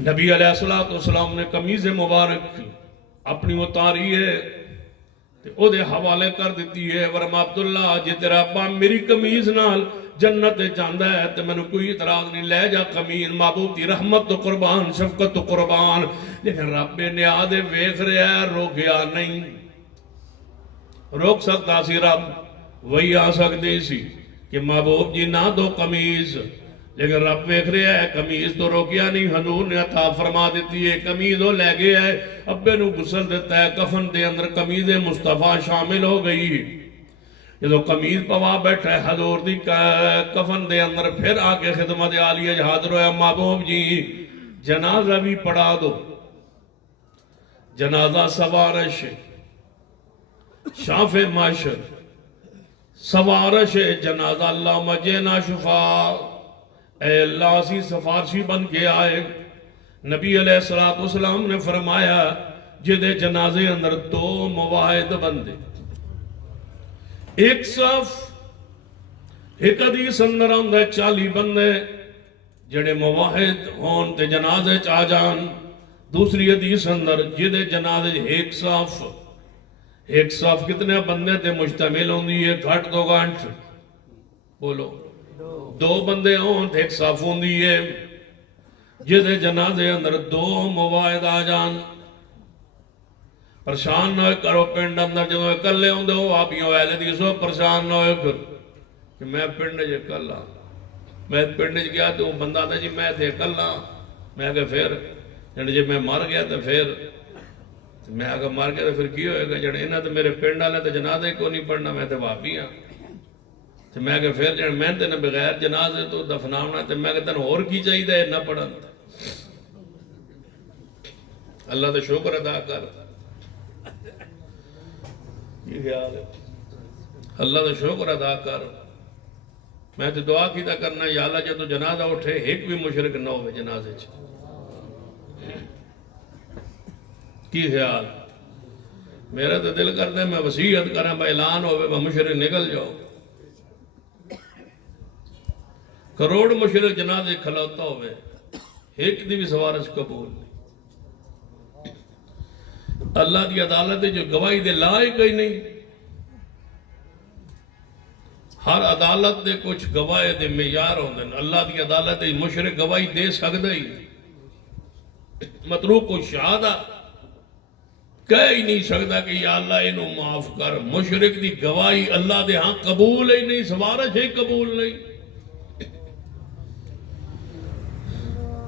نبی علیہ السلام نے کمیز مبارک اپنی اتاری ہے تے او دے حوالے کر دیتی ہے ورما عبداللہ جی تیرا ابا میری کمیز نال جنت جاندہ ہے تے میں نے کوئی اعتراض نہیں لے جا کمیز محبوب دی رحمت تو قربان شفقت تو قربان لیکن رب نے آدھے ویکھ رہا ہے روکیا نہیں روک سکتا سی رب وہی آ سکتے سی کہ محبوب جی نہ دو کمیز لیکن رب ویکھ رہا ہے کمیز تو روکیا نہیں حضور نے عطا فرما دیتی ہے کمیز وہ لے گیا ہے ابے نو غسل دیتا ہے کفن دے اندر کمیز مصطفیٰ شامل ہو گئی جدو کمیز پوا بیٹھا ہے حضور دی کفن دے اندر پھر آکے خدمت عالیہ حاضر ہویا محبوب جی جنازہ بھی پڑھا دو جنازہ سوارش شاف معاشر سوارش جنازہ اللہ مجینا شفا اے اللہ سی سفارشی بن کے آئے نبی علیہ السلام نے فرمایا جدے جنازے اندر دو مواحد بندے ایک صف ایک حدیث اندر آندے 40 بندے جڑے مواحد ہون تے جنازے چاہ جان دوسری حدیث اندر جدے جنازے ایک صف کتنے بندے تے مشتمل ہوندی ہے گھٹ 2 گھنٹ بولو 2 بندے ہوں تے ایک صف ہوندی ہے جہدے جنازے اندر دو مواعد آ جان پریشان نہ ہوئے کرو پنڈ اندر جدو اکلے ہوندے ہو آپیوں اہل دی سو پریشان نہ ہوئے پھر کہ میں پنڈ جے کلا میں پنڈ جے گیا تو بندہ تھا جی میں تھے کلا میں کہ پھر جی میں مر گیا تو پھر میں اگر مر گیا تو پھر کی ہوئے گا جڑے انہاں تو میرے پنڈ والے تو جنازے کو نہیں پڑھنا میں تو واپی ہاں تو میں کہ پھر جڑے میں تے بغیر جنازے تو دفناونا تو میں کہ تن اور کی چاہیے نہ پڑھن اللہ تو شکر ادا کر یہ خیال ہے اللہ تو شکر ادا کر میں تو دعا کیتا کرنا یا اللہ جب تو جنازہ اٹھے ایک بھی مشرک نہ ہوئے جنازے چ کی خیال میرا تو دل کرتا ہے میں وصیت کریں با اعلان ہوئے با مشرک نکل جاؤ کروڑ مشرک جنازے کھلوتا ہوئے ایک دی بھی سوارش قبول نہیں اللہ دی عدالت جو گواہی دے لائق ہی نہیں ہر عدالت دے کچھ گواہی دے معیار ہوندے اللہ دی عدالت دے مشرک گواہی دے سکتا ہی مطلوب کو شہادہ کہہ ہی نہیں سکتا کہ یا اللہ انہوں معاف کر مشرک دی گواہی اللہ دے ہاں قبول ہی نہیں سوارش ہی قبول نہیں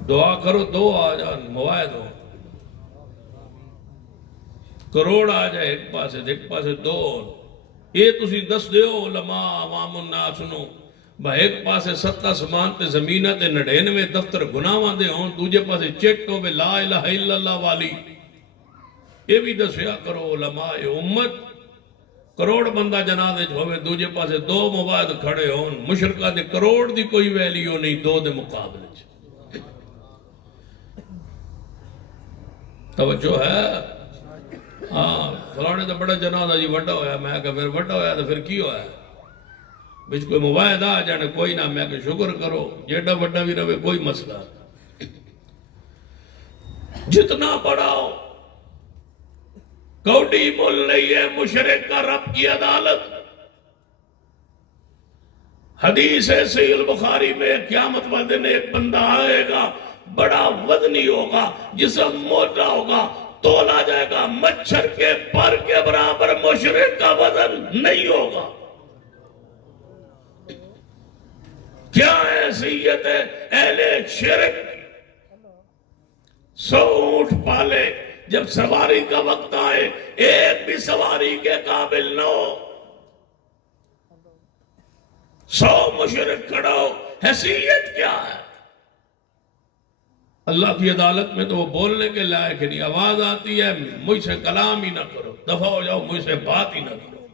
دعا کرو دو آ جان مواعد ہو کروڑ آ جائے ایک پاسے دو یہ تسی دس دیو علماء عوام الناس نو با ایک پاسے 7 آسمان تے زمینہ تے 99 دفتر گناہاں دے ہون دوجے پاسے چٹ ہوے لا الہ الا اللہ والی یہ بھی دسیا کرو علماء امت کروڑ بندہ جنازے چ ہوے دوجے پاسے دو مواعد کھڑے ہون مشرکہ دے کروڑ دی کوئی ویلیو نہیں دو دے مقابلے چ توجہ ہے ہاں فلانے تو بڑا جنازہ جی وڈا ہویا میں کہا پھر وڈا ہویا تو پھر کی ہویا بچ کوئی مواعد آ جانے کوئی نہ میں کہ شکر کرو جیڑا وڈا بھی رہے کوئی مسئلہ جتنا بڑاؤ کوڑی مول نہیں ہے مشرک کا رب کی عدالت حدیث ہے صحیح البخاری میں قیامت والے دن ایک بندہ آئے گا بڑا وزنی ہوگا جسم موٹا ہوگا تولا جائے گا مچھر کے پر کے برابر مشرک کا وزن نہیں ہوگا کیا حیثیت ہے اہل شرک 100 اونٹ پالے جب سواری کا وقت آئے ایک بھی سواری کے قابل نہ ہو 100 مشرک کھڑا ہو حیثیت کیا ہے اللہ کی عدالت میں تو وہ بولنے کے لائق نہیں آواز آتی ہے مجھ سے کلام ہی نہ کرو دفع ہو جاؤ مجھ سے بات ہی نہ کرو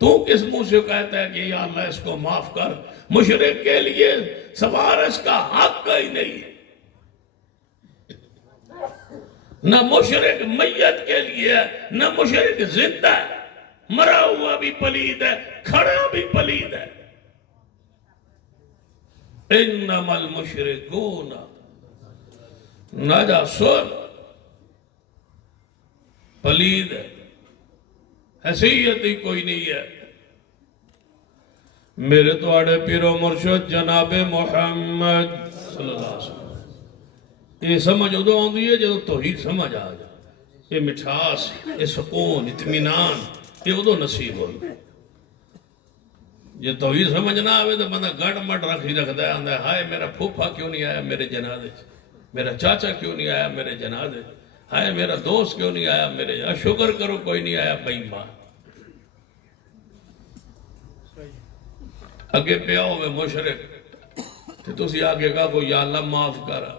تو کس منہ سے کہتا ہے کہ یا اللہ اس کو معاف کر مشرک کے لیے سفارش کا حق ہی نہیں ہے نہ مشرک میت کے لیے نہ مشرک زندہ ہے مرا ہوا بھی پلید ہے کھڑا بھی پلید ہے انما المشرکون نجسون پلید ہے حیثیت ہی کوئی نہیں ہے میرے توڑے پیر و مرشد جناب محمد صلی اللہ علیہ وسلم یہ سمجھ ادو آندی ہے جدو توحید سمجھ آ جائے یہ مٹھاس یہ سکون اطمینان یہ ادو نصیب ہوئی یہ توحید سمجھ نہ آوے تو بندہ گڑ مٹ رکھی رکھتا ہے آندہ ہے ہائے میرا پھوپھا کیوں نہیں آیا میرے جنازے میرا چاچا کیوں نہیں آیا میرے جنازے ہائے میرا دوست کیوں نہیں آیا میرے جنازے شکر کرو کوئی نہیں آیا بے ایمان اگے پہ ہوئے مشرک تو تسی آگے کہا کو یا اللہ معاف کرا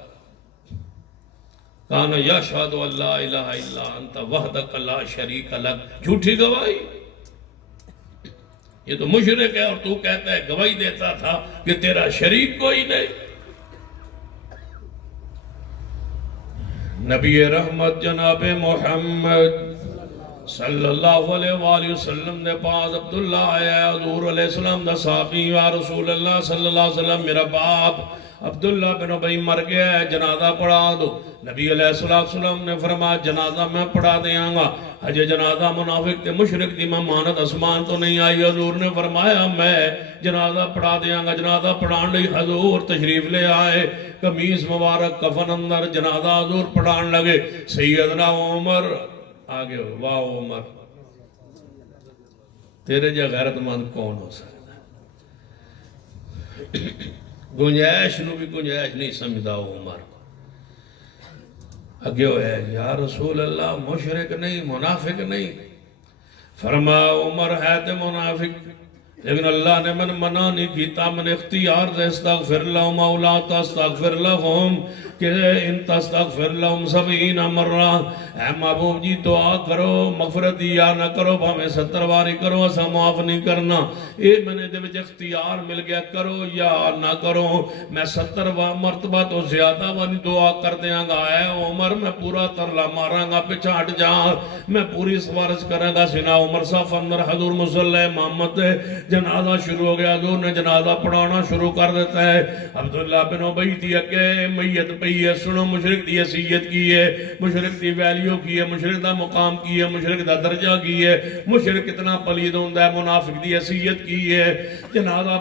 کہانا یشہد اللہ الہ الا انت وحدک لا شریک لک جھوٹی گواہی یہ تو مشرک ہے اور تو کہتا ہے گواہی دیتا تھا کہ تیرا شریک کوئی نہیں نبی رحمت جناب محمد صلی اللہ علیہ وآلہ وسلم نے پاس عبداللہ آیا حضور علیہ السلام دا صحابی یا رسول اللہ صلی اللہ علیہ وسلم میرا باپ عبداللہ بن ابی مر گیا ہے، جنازہ پڑھا دو۔ نبی علیہ السلام نے فرمایا جنازہ میں پڑھا دیاں گا۔ حج جنازہ منافق تے مشرک دی ممانت اسمان تو نہیں آئی۔ حضور نے فرمایا میں جنازہ پڑھا دیاں گا۔ جنازہ پڑھان لئی حضور تشریف لے آئے، قمیص مبارک کفن اندر، جنازہ حضور پڑھان لگے۔ سیدنا عمر آگے ہو، واہ عمر تیرے جا غیرت مند کون ہو سکتا؟ گنجائش نو بھی گنجائش نہیں سمجھدا عمر۔ اگے ہوئے یا رسول اللہ مشرک نہیں، منافق نہیں۔ فرمایا عمر ہے تے منافق، لیکن اللہ نے من منع نہیں کیتا، من اختیار دے استغفر لهم او لا تستغفر لهم کہ ان تستغفر لهم 70 مرہ، اے محبوب جی دعا کرو مغفرت یا نہ کرو، بھامیں 70 باری کرو، اسا معاف نہیں کرنا۔ اے میں نے دے وچ اختیار مل گیا، کرو یا نہ کرو، میں 70 مرتبہ تو زیادہ والی دعا کر دیاں گا۔ اے عمر میں پورا ترلا ماراں گا، پیچھے ہٹ جا، میں پوری سفارش کریں گا۔ سینا عمر صاف اندر حضور مصلی محمد جنازہ شروع ہو گیا، حضور نے جنازہ پڑھانا شروع کر دیتا ہے۔ عبداللہ بن ابی دی اگے میت پئی ہے، سنو مشرک دی حیثیت کی ہے، مشرک دی ویلیو کی ہے، مشرک دا مقام کی ہے، مشرک دا درجہ کی ہے، مشرک کتنا پلید ہوندہ ہے، منافق دی حیثیت کی ہے۔ جنازہ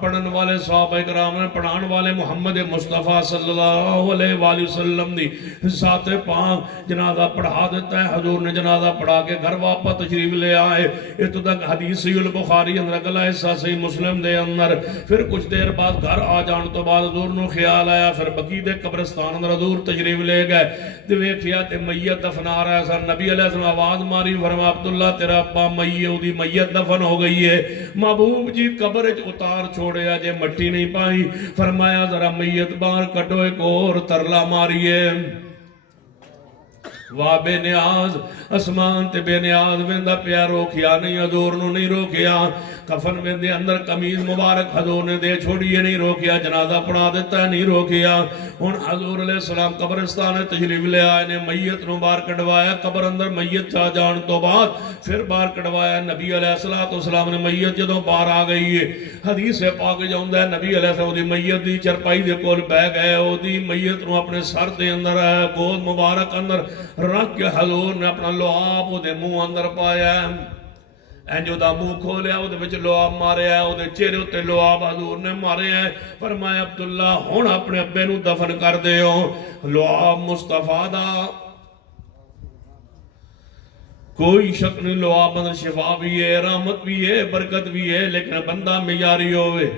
پڑھن والے صحابہ کرام نے، پڑھان والے محمد مصطفیٰ صلی اللہ علیہ وآلہ وسلم دی ذات پاک جنازہ پڑھا دیتا ہے۔ حضور نے جنازہ پڑھا کے گھر واپس تشریف لے آئے۔ اتو تک حدیث صحیح البخاری اندر گلا ایسا صحیح مسلم دے اندر۔ پھر کچھ دیر بعد گھر آ جان تو بعد حضور نو خیال آیا، پھر بقیع دے قبرستان اندر حضور تشریف لے گئے۔ تے ویکھیا تے میت دفنا رہا ہے، سر نبی علیہ السلام آواز ماری، فرمایا عبداللہ تیرا ابا دی میت دفن ہو گئی ہے۔ محبوب جی قبر وچ اتار چھوڑیا جے مٹی نہیں پائی، فرمایا ذرا میت باہر کڈو، ایک اور ترلا ماریے۔ واہ بے نیاز اسمان تے بے نیاز ویندا پیا، روکیا نہیں، حضور نو نہیں روکیا۔ کفن ویندے اندر قمیض مبارک حضور نے دے چھوڑیے، نہیں روکیا۔ جنازہ پڑھا دیتا ہے، نہیں روکیا۔ ہن حضور علیہ السلام قبرستان تشریف لے آئے نے، میت نو باہر کڈوایا۔ قبر اندر میت جا جان تو بعد پھر باہر کڈوایا۔ نبی علیہ السلام نے میت جدوں باہر آ گئی ہے، حدیث پاک جاوندا ہے نبی علیہ السلام دی میت دی چرپائی دے کول بیٹھ گئے، او دی میت نو اپنے سر دے اندر گود مبارک اندر رکھ کے حضور نے اپنا لعاب او دے منہ اندر پایا ہے۔ جو دا منہ کھولیا او دے وچ لعاب مارے ہے، او دے چہرے تے لعاب حضور نے مارے ہے۔ فرمایا عبداللہ ہن اپنے ابے نو دفن کر دیو۔ لعاب مصطفیٰ دا کوئی شک نہیں، لعاب اندر شفا بھی ہے، رحمت بھی ہے، برکت بھی ہے، لیکن بندہ معیاری ہوئے،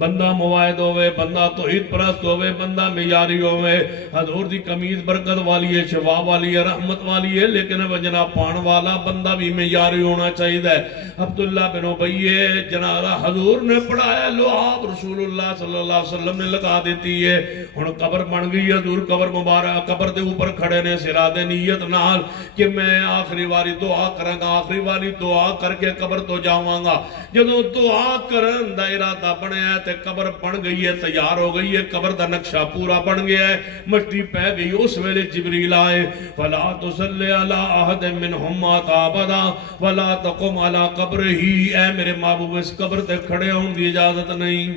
بندہ مواعد ہوئے، بندہ توحید پرست ہوئے، بندہ معیاری ہوئے۔ حضور دی قمیض برکت والی ہے، شفا والی ہے، رحمت والی ہے، لیکن وجنا پان والا بندہ بھی معیاری ہونا چاہیے۔ عبداللہ بن ابی جنازہ حضور نے پڑھایا، لعاب رسول اللہ صلی اللہ علیہ وسلم نے لگا دیتی ہے۔ ہن قبر بن گئی، حضور قبر مبارک قبر دے اوپر کھڑے نے، سراد نیت نال کہ میں آخری واری دعا کراں گا، آخری واری دعا کر کے قبر تو جاواں گا۔ جدوں دعا کرن دا ارادہ بنیا تے قبر بن گئی ہے، تیار ہو گئی ہے، قبر دا نقشہ پورا بن گیا ہے، مٹی پہ گئی۔ اس ویلے جبریل آئے، فلا تصلی علی احد منہم مات ابدا ولا تقم علی قبرہ، اے میرے محبوب اس قبر تے کھڑے ہوں دی اجازت نہیں۔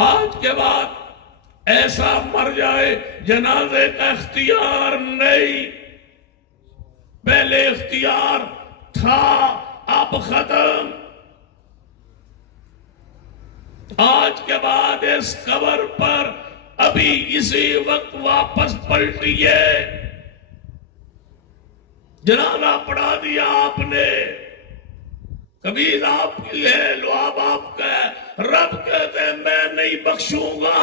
آج کے بعد ایسا مر جائے جنازے کا اختیار نہیں، پہلے اختیار تھا، اب ختم۔ آج کے بعد اس قبر پر ابھی اسی وقت واپس پلٹیے۔ جنازہ پڑھا دیا آپ نے، قمیض آپ کی ہے، لعاب آپ کا ہے، رب کہتے ہیں میں نہیں بخشوں گا،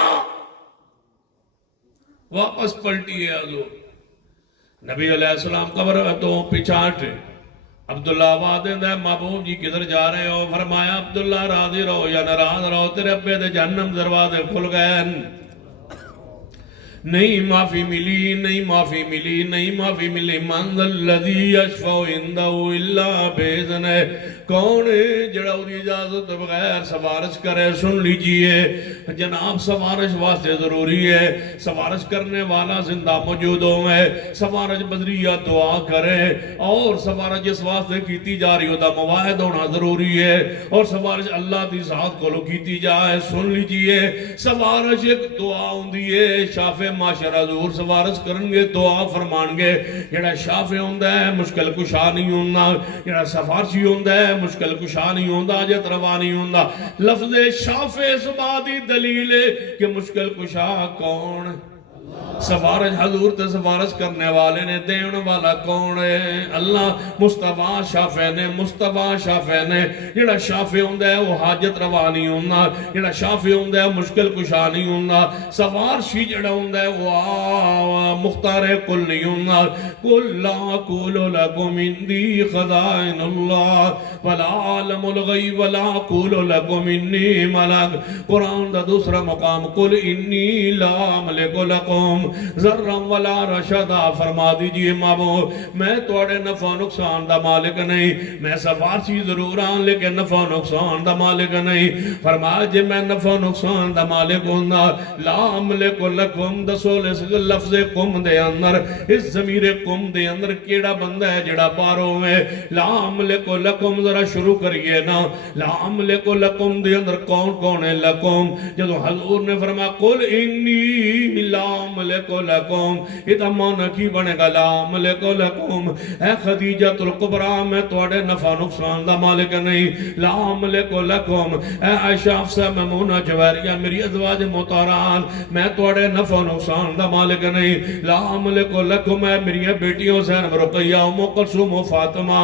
واپس پلٹیے۔ حضور نبی علیہ السلام قبر تو پچھاٹے، عبداللہ آواز دیندہ ہے محبوب جی کدھر جا رہے ہو؟ فرمایا عبداللہ راضی رہو یا ناراض رہو، تیرے ابے دے جہنم دروازے کھل گئے، نہیں معافی ملی، نہیں معافی ملی، نہیں معافی ملی۔ من ذا الذی یشفع عنده الا باذنہ، کون ہے جڑا دی اجازت بغیر سفارش کرے؟ سن لیجئے جناب، سفارش واسطے ضروری ہے سفارش کرنے والا زندہ موجود ہوئے، سفارش بذریعہ دعا کرے، اور سفارش جس واسطے کیتی جا رہی ہوتا مواحد ہونا ضروری ہے، اور سفارش اللہ دی ذات کو لو کیتی جائے۔ سن لیجئے سفارش ایک دعا ہوندی ہے، شافع معاشر حضور سفارش کرنگے دعا فرمانگے۔ جڑا شافع ہوندہ ہے مشکل کشا نہیں ہوندہ، جڑا سفارشی ہوندہ ہے مشکل کشا نہیں ہوندہ، جت روا نہیں ہوندہ۔ لفظ شافع اس بادی دلیل ہے کہ مشکل کشا کون؟ سفارش حضور تے سفارش کرنے والے نے، دیون والا کون ہے؟ اللہ۔ مصطفیٰ شافع نے، مصطفیٰ شافع نے۔ جڑا شافع ہوندہ ہے وہ حاجت روا نہیں ہوندہ، جڑا شافع ہوندہ ہے مشکل کشا نہیں ہوندہ۔ سفارشی جڑا ہوندہ ہے وہ مختار کل نہیں ہوندہ۔ قُلْ لَا أَقُولُ لَكُمْ عِنْدِي خَزَائِنُ اللَّهِ وَلَا أَعْلَمُ الْغَيْبَ وَلَا أَقُولُ لَكُمْ إِنِّي مَلَكٌ۔ قرآن دا دوسرا مقام قُلْ إِنِّي لَا أَمْلِكُ لَكُمْ ذرًّا وَلَا رَشَدًا۔ فرما دیجئے معبود میں توڑے نفع نقصان دا مالک نہیں، میں سفارشی ضرور آن لیکن نفع نقصان دا مالک نہیں۔ فرما جے میں نفع نقصان دا مالک ہوندہ لا أملك لكم دسول اس لفظ کم دے اندر، اس ضمیر کم دے اندر کیڑا بندہ ہے جڑا پارو میں لا أملك لكم ذرا شروع کریے نا۔ لا أملك لكم دے اندر کون کون ہے لکم؟ جدو حضور نے فرما قل انی لا أملك لکم، یہ معنی کی بنے گا لا أملك لکم؟ اے خدیجۃ الکبریٰ میں توڑے نفع نقصان دا مالک نہیں، لا أملك لکم۔ اے عائشہ حفصہ میمونہ جویریہ میری ازواج محترمات میں توڑے نفع نقصان دا مالک نہیں، لا أملك لکم۔ اے میری بیٹیوں زینب رقیہ ام کلثوم و فاطمہ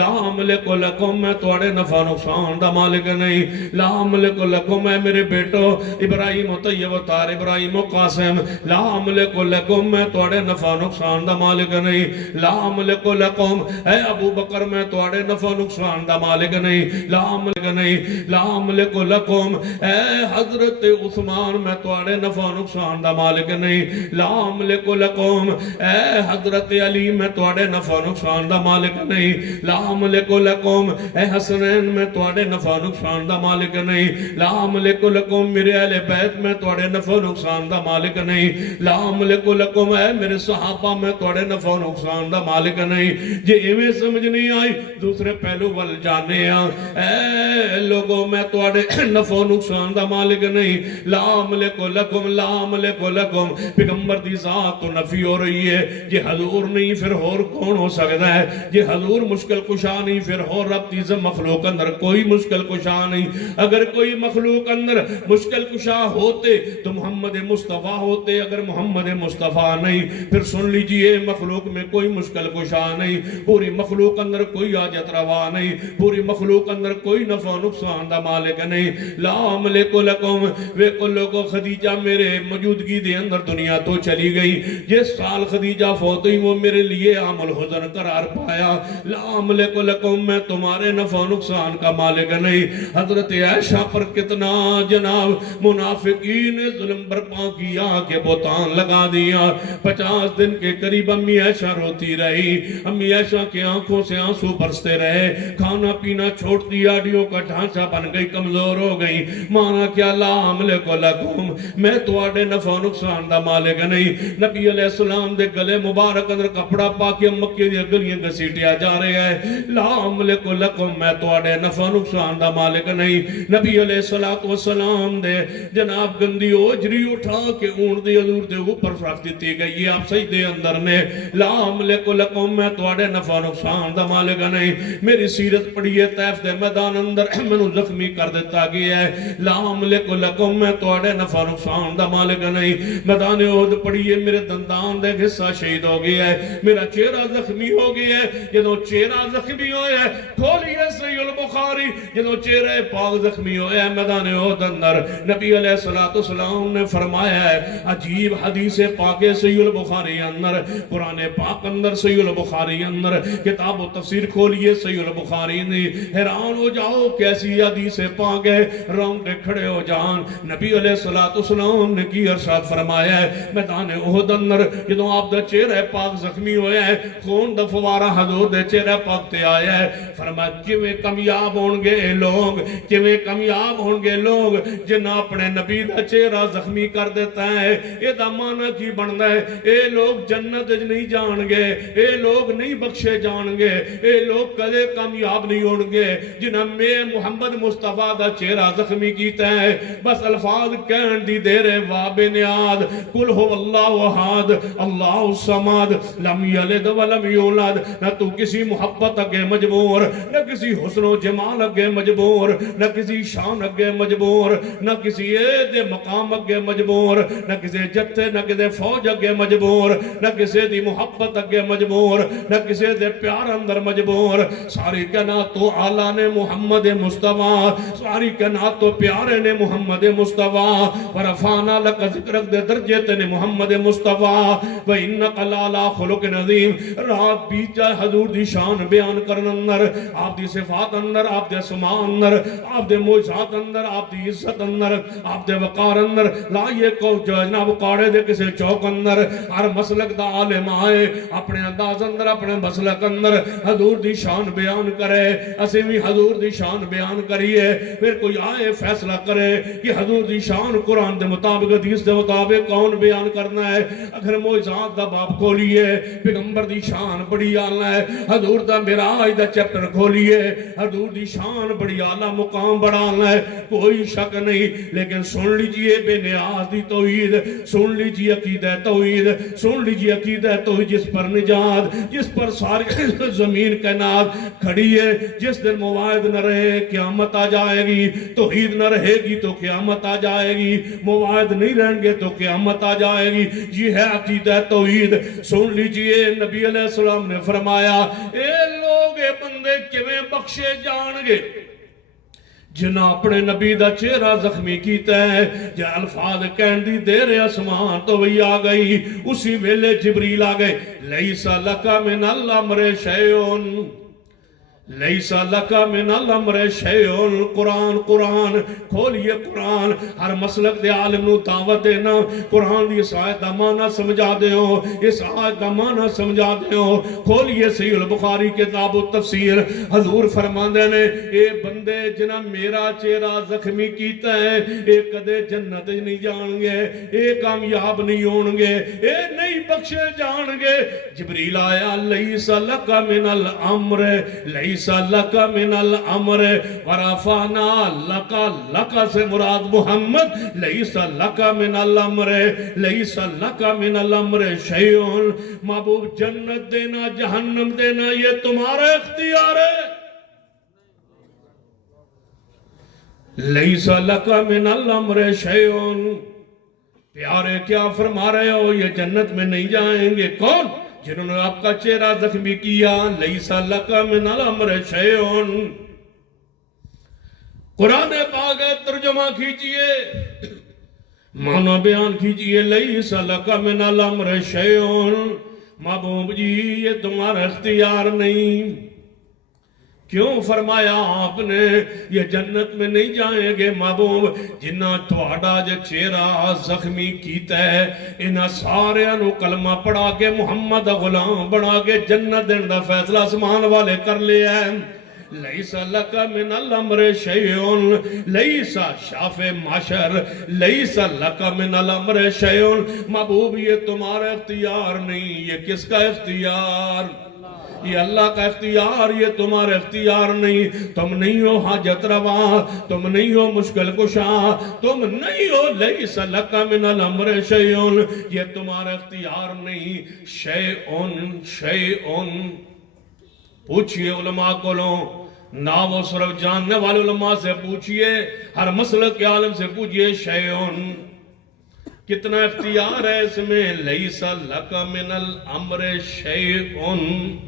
لا أملك لکم، میں توڑے نفع نقصان دا مالک نہیں، لا أملك لکم۔ اے میرے بیٹو ابراہیم و طیب و طار ابراہیم و قاسم لا أملك لکم، میں توڑے نفع نقصان دا مالک نہیں، لا أملك لکم۔ اے ابو بکر میں توڑے نفع نقصان دا مالک نہیں، لا أملك نہیں، لا أملك لکم۔ اے حضرت عثمان میں توڑے نفع نقصان دا مالک نہیں، لا أملك لکم۔ اے حضرت علی میں توڑے نفع نقصان دا مالک نہیں، لا أملك لکم۔ اے حسنین میں توڑے نفع نقصان دا مالک نہیں، لا أملك لکم۔ میرے اہل بیت میں توڑے نفع نقصان دا مالک نہیں، لا أملك لکم۔ اے میرے صحابہ میں توڑے نفع نقصان دا مالک نہیں۔ جے ایویں سمجھ نہیں آئی دوسرے پہلو وال جانے ہیں۔ اے لوگوں میں توڑے نفع نقصان دا مالک نہیں، لا أملك لکم، لا أملك لکم۔ پیغمبر دی ذات تو نفی ہو رہی ہے، جے حضور نہیں پھر اور کون ہو سکتا ہے؟ جے حضور مشکل کشا نہیں پھر اور رب دی مخلوق اندر کوئی مشکل کشا نہیں۔ اگر کوئی مخلوق اندر مشکل کشا ہوتے تو محمد مصطفیٰ ہوتے، اگر محمد مصطفیٰ نہیں پھر سن لیجئے مخلوق میں کوئی مشکل کشا نہیں، پوری مخلوق اندر کوئی حاجت روا نہیں، پوری مخلوق اندر کوئی نفع نقصان دا مالک نہیں، لا أملك لکم۔ وے کو لوگوں خدیجہ میرے موجودگی دے اندر دنیا تو چلی گئی، جس سال خدیجہ فوت ہوئی وہ میرے لیے عام الحزن قرار پایا، لا أملك لکم۔ میں تمہارے نفع نقصان کا مالک نہیں۔ حضرت عائشہ پر کتنا جناب منافقین نے ظلم برپا کیا کہ بہتان لگا دیا۔ 50 دن کے قریب امی عائشہ روتی رہی، امی عائشہ کی آنکھوں سے آنسو برستے رہے، کھانا پینا چھوڑ دیا، ہڈیوں کا ڈھانچہ بن گئی، کمزور ہو گئی۔ مانا کیا لا أملك لکم، میں تواڈے نفع نقصان دا مالک نہیں۔ نبی علیہ السلام دے گلے مبارک اندر کپڑا پا کے مکے دی گلیاں گھسیٹیا جا رہے ہیں، لا أملك لکم، میں تواڈے نفع نقصان دا مالک نہیں۔ نبی علیہ السلام دے جناب گندی اوجری اٹھا کے اونٹ دی حضور دے اوپر رکھ دیتی گئی، آپ سجدے اندر نے، لا أملك لکم، میں تواڈے نفع نقصان دا مالک نہیں۔ میری سیرت پڑھیے طیف دے میدان اندر مینوں زخمی کر دیتا گیا ہے، لا أملك لکم، میں تواڈے نفع نقصان دا مالک نہیں۔ میدان احد پڑھیے میرے دندان دے حصہ شہید ہو گیا ہے، میرا چہرہ زخمی ہو گیا ہے۔ جدوں چہرہ زخمی ہویا ہے کھولیے صحیح البخاری، جدوں چہرہ پاک زخمی ہویا ہے میدان احد اندر نبی علیہ السلام نے فرمایا ہے عجیب عجیب حدیث پاک صحیح البخاری اندر قرآن پاک اندر صحیح البخاری اندر کتاب و تفسیر کھولیے صحیح البخاری نے حیران ہو جاؤ کیسی حدیث پاک ہے رونگٹے کھڑے ہو جان نبی علیہ السلام نے کی ارشاد فرمایا ہے میدان احد اندر جدوں آپ دا چہرہ پاک زخمی ہویا ہے خون دا فوارہ حضور دے چہرہ پاک تے آیا ہے فرمایا کیویں کامیاب ہونگے لوگ کیویں کامیاب ہونگے لوگ جنہاں اپنے نبی دا چہرہ زخمی کر دیتا ہے اے دا معنی کی بندا ہے اے لوگ جنت نہیں جان گے اے لوگ نہیں بخشے جان گے اے لوگ کدے کامیاب نہیں ہونگے جنہاں میں محمد مصطفیٰ دا چہرہ زخمی کیتا ہے بس الفاظ کہن دی دیر واب نیاد قل هو اللہ احد اللہ الصمد لم یلد ولم یولد نہ تو کسی محبت اگے مجبور نہ کسی حسن و جمال اگے مجبور نہ کسی شان اگے مجبور نہ کسی عید مقام اگے مجبور نہ کسی جتے نہ کسی فوج اگے مجبور نہ کسی دی محبت اگے مجبور نہ کسی دے پیار اندر مجبور ساری کائنات تو آلہ نے محمد مصطفیٰ ساری کائنات تو پیارے نے محمد مصطفیٰ ورفعنا لک ذکرک دے درجے تے نے محمد مصطفیٰ وَإِنَّكَ لَعَلَىٰ خُلُقٍ عَظِيمٍ رات بیچا حضور دی شان بیان کرن اندر آپ دی صفات اندر آپ دے اسماء اندر آپ دے معجزات اندر آپ دی عزت اندر آپ دے وقار اندر لائیے کو جناب کاڑے دے کسے چوک اندر ہر مسلک دا عالم آئے اپنے انداز اندر اپنے مسلک اندر حضور دی شان بیان کرے اسے بھی حضور دی شان بیان کریے پھر کوئی آئے فیصلہ کرے کہ حضور دی شان قرآن دے مطابق حدیث دے مطابق کون بیان کرنا ہے اگر معجزات دا باب کھولیے پیغمبر دی شان بڑی آلہ ہے حضور دا معراج دا چیپٹر کھولیے حضور دی شان بڑی آلہ مقام بڑا آلہ ہے کوئی شک نہیں لیکن سن لیجئے بے نیاز دی توحید سن لیجئے عقیدہ توحید سن لیجئے عقیدہ توحید جس پر نجات جس پر ساری زمین کائنات کھڑی ہے جس دن موعد نہ رہے قیامت آ جائے گی توحید نہ رہے گی تو قیامت آ جائے گی موعد نہیں رہیں گے تو قیامت آ جائے گی یہ ہے عقیدہ توحید سن لیجئے نبی علیہ السلام نے فرمایا اے لوگ اے بندے کیویں بخشے جان گے جنہاں اپنے نبی دا چہرہ زخمی کیتا ہے جا الفاظ کہن دی دیر اسمان تو وہی آ گئی اسی ویلے جبریل آ گئے لیسا لکا من الامر شیئن لیسا لکا من الامر شیئن قرآن قرآن کھولیے قرآن ہر مسلک دے عالم نو دعوت دینا قرآن دی اس آیت دا معنی سمجھا دے ہو اس آیت دا معنی سمجھا دے ہو کھولیے صحیح البخاری کتاب و تفسیر حضور فرماندے نے اے بندے جنہ میرا چہرہ زخمی کیتا ہے اے کدے جنت نہیں جان گے اے کامیاب نہیں ہون گے اے نہیں بخشے جان گے جبریل آیا لیسا لکا من الامر لیسا لکا من الامر ورفعنا لکا لکا سے مراد محمد لیسا لکا من الامر لیسا لکا من الامر شیئن محبوب جنت دینا جہنم دینا یہ تمہارا اختیار ہے لیسا لکا من الامر شیئن پیارے کیا فرما رہے ہو یہ جنت میں نہیں جائیں گے کون جنہوں نے آپ کا چہرہ زخمی کیا لیسا لکا من الامر شیئن قرآن پاک ہے ترجمہ کیجئے معنی بیان کیجئے لیسا لکا من الامر شیئن محبوب جی یہ تمہارا اختیار نہیں کیوں فرمایا آپ نے یہ جنت میں نہیں جائیں گے محبوب جنہ تھوڑا جو چہرہ زخمی کیتا ہے انہاں سارے انہوں کلمہ پڑھا کے محمد غلام بنا کے جنت دن دا فیصلہ اسمان والے کر لیا ہے لیسا لکا من الامر شیئن لیسا شاف معاشر لیسا لکا من الامر شیئن محبوب یہ تمہارا اختیار نہیں یہ کس کا اختیار یہ اللہ کا اختیار یہ تمہارا اختیار نہیں تم نہیں ہو حاجت روا تم نہیں ہو مشکل کشا تم نہیں ہو لیسا لکا من الامر شیئن یہ تمہارا اختیار نہیں شیئن پوچھئے علماء کو لوں ناو صرف جاننے والے علماء سے پوچھئے ہر مسلک کے عالم سے پوچھئے شیئن کتنا اختیار ہے اس میں لیسا لکا من الامر شیئن